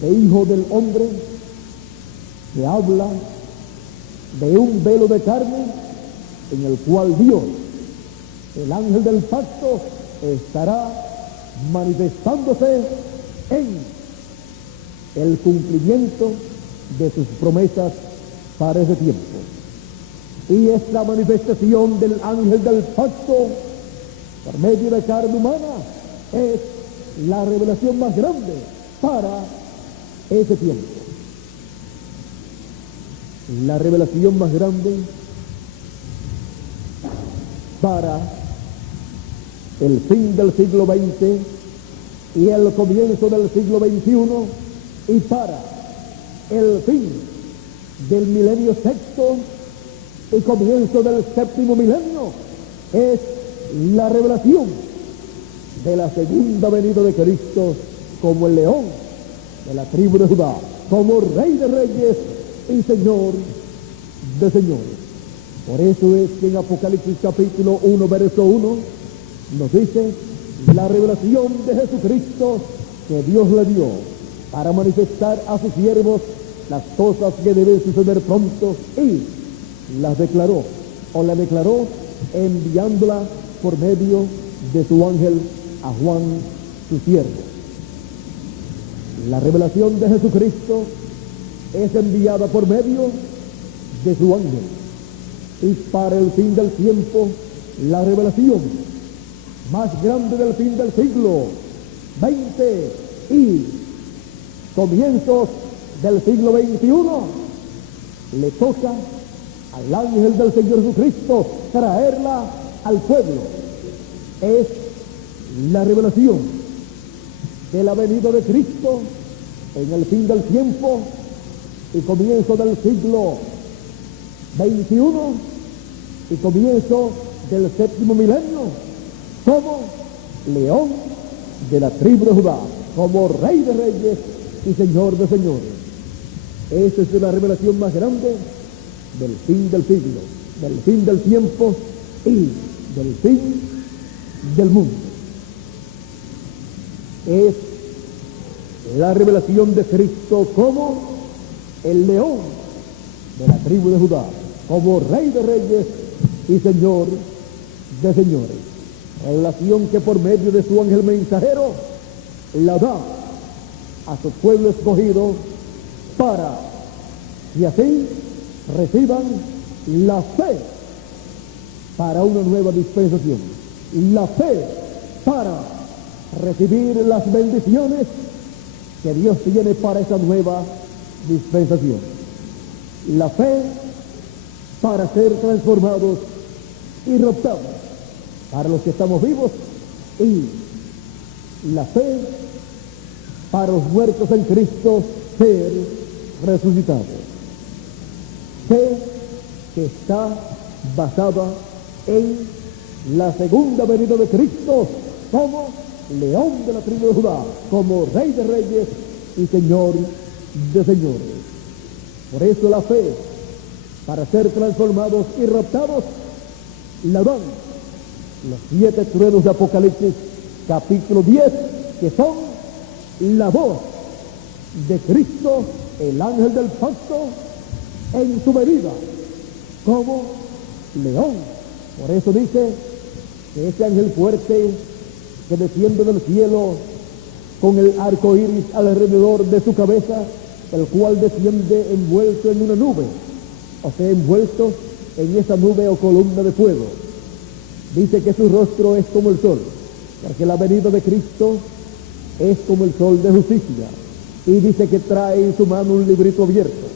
de hijo del hombre, se habla de un velo de carne en el cual Dios, el ángel del pacto, estará manifestándose en el cumplimiento de sus promesas para ese tiempo. Y esta manifestación del ángel del pacto por medio de carne humana es la revelación más grande para ese tiempo. La revelación más grande para el fin del siglo XX y el comienzo del siglo XXI, y para el fin del milenio sexto y comienzo del séptimo milenio, es la revelación de la segunda venida de Cristo como el león de la tribu de Judá, como Rey de Reyes y Señor de Señores. Por eso es que en Apocalipsis capítulo 1, verso 1, nos dice la revelación de Jesucristo que Dios le dio para manifestar a sus siervos las cosas que deben suceder pronto, y las declaró, o la declaró enviándola por medio de su ángel a Juan, su siervo. La revelación de Jesucristo es enviada por medio de su ángel, y para el fin del tiempo, la revelación más grande del fin del siglo XX y comienzos del siglo XXI, le toca al ángel del Señor Jesucristo traerla al pueblo. Es la revelación de la venida de Cristo en el fin del tiempo y comienzo del siglo XXI y comienzo del séptimo milenio, como león de la tribu de Judá, como Rey de Reyes y Señor de Señores. Esa es la revelación más grande del fin del siglo, del fin del tiempo y del fin del mundo. Es la revelación de Cristo como el león de la tribu de Judá, como Rey de Reyes y Señor de Señores. Revelación que por medio de su ángel mensajero la da a su pueblo escogido para que así reciban la fe para una nueva dispensación, la fe para recibir las bendiciones que Dios tiene para esa nueva dispensación, la fe para ser transformados y raptados para los que estamos vivos, y la fe para los muertos en Cristo ser resucitados. Fe que está basada en la segunda venida de Cristo como león de la tribu de Judá, como Rey de Reyes y Señor de Señores. Por eso la fe para ser transformados y raptados la dan los 7 truenos de Apocalipsis capítulo 10, que son la voz de Cristo, el ángel del pacto, en su venida como león. Por eso dice que ese ángel fuerte que desciende del cielo con el arco iris alrededor de su cabeza, el cual desciende envuelto en una nube, o sea, envuelto en esa nube o columna de fuego. Dice que su rostro es como el sol, porque la venida de Cristo es como el sol de justicia. Y dice que trae en su mano un librito abierto.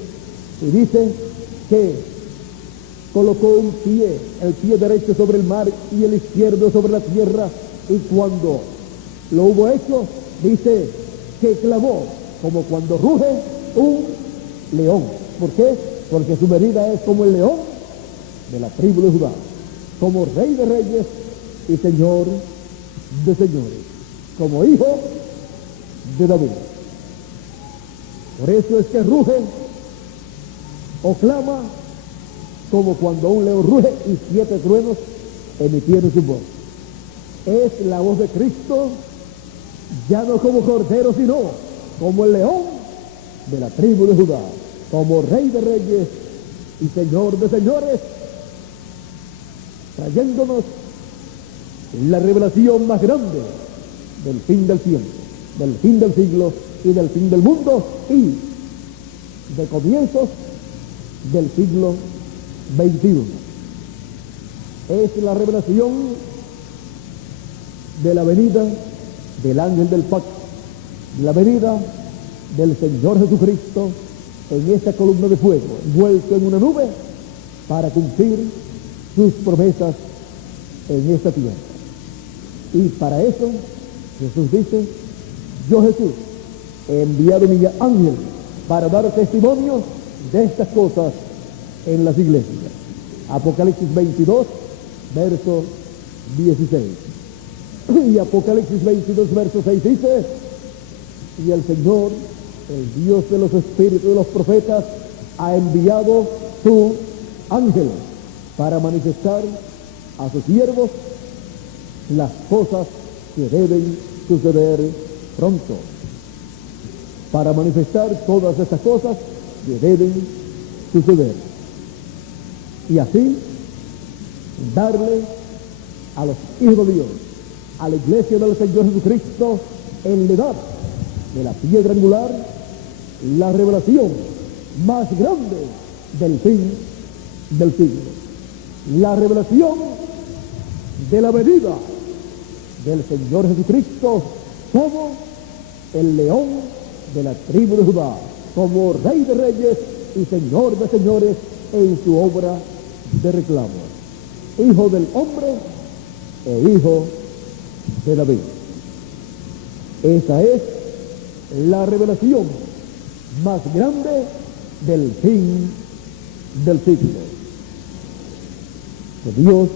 Y dice que colocó un pie, el pie derecho sobre el mar y el izquierdo sobre la tierra. Y cuando lo hubo hecho, dice que clamó como cuando ruge un león. ¿Por qué? Porque su venida es como el león de la tribu de Judá, como Rey de Reyes y Señor de Señores, como Hijo de David. Por eso es que ruge o clama como cuando un león ruge y 7 truenos emitieron su voz. Es la voz de Cristo, ya no como cordero, sino como el león de la tribu de Judá, como Rey de reyes y Señor de señores, trayéndonos la revelación más grande del fin del tiempo, del fin del siglo y del fin del mundo y de comienzos del siglo XXI. Es la revelación de la venida del ángel del pacto, la venida del Señor Jesucristo en esta columna de fuego, envuelto en una nube para cumplir sus promesas en esta tierra. Y para eso Jesús dice: yo, Jesús, he enviado mi ángel para dar testimonio de estas cosas en las iglesias. Apocalipsis 22, verso 16. Y Apocalipsis 22, verso 6 dice: y el Señor, el Dios de los espíritus de los profetas, ha enviado su ángel para manifestar a sus siervos las cosas que deben suceder pronto, para manifestar todas estas cosas que deben suceder, y así darle a los hijos de Dios, a la iglesia del Señor Jesucristo, en la edad de la piedra angular, la revelación más grande del fin del siglo, la revelación de la venida del Señor Jesucristo como el león de la tribu de Judá, como Rey de reyes y Señor de señores en su obra de reclamo, Hijo del hombre e Hijo de David. Esa es la revelación más grande del fin del siglo. Que Dios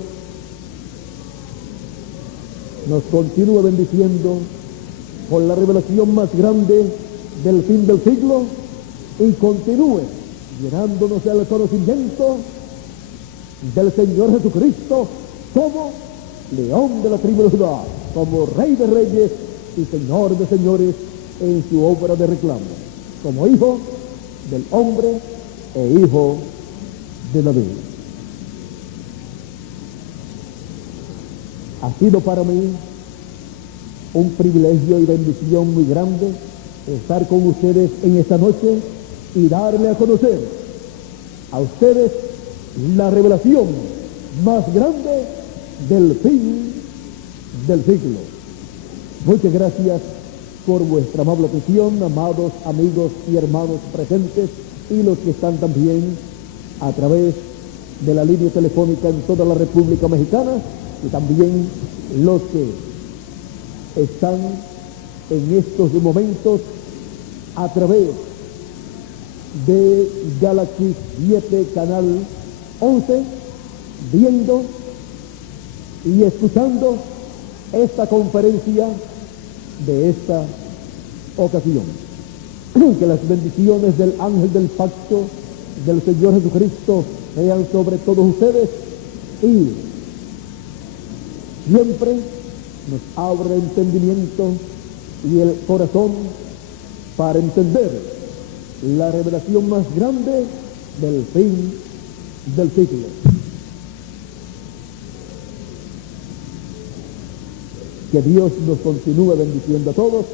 nos continúe bendiciendo con la revelación más grande del fin del siglo y continúe llenándonos del conocimiento del Señor Jesucristo como león de la tribu de Judá, como Rey de reyes y Señor de señores en su obra de reclamo, como Hijo del hombre e Hijo de David. Ha sido para mí un privilegio y bendición muy grande estar con ustedes en esta noche y darle a conocer a ustedes la revelación más grande del fin del siglo. Muchas gracias por vuestra amable atención, amados amigos y hermanos presentes y los que están también a través de la línea telefónica en toda la República Mexicana, y también los que están en estos momentos a través de Galaxy 7 Canal 11, viendo y escuchando esta conferencia de esta ocasión. Que las bendiciones del ángel del pacto del Señor Jesucristo sean sobre todos ustedes y siempre nos abra el entendimiento y el corazón para entender la revelación más grande del fin del siglo. Que Dios nos continúe bendiciendo a todos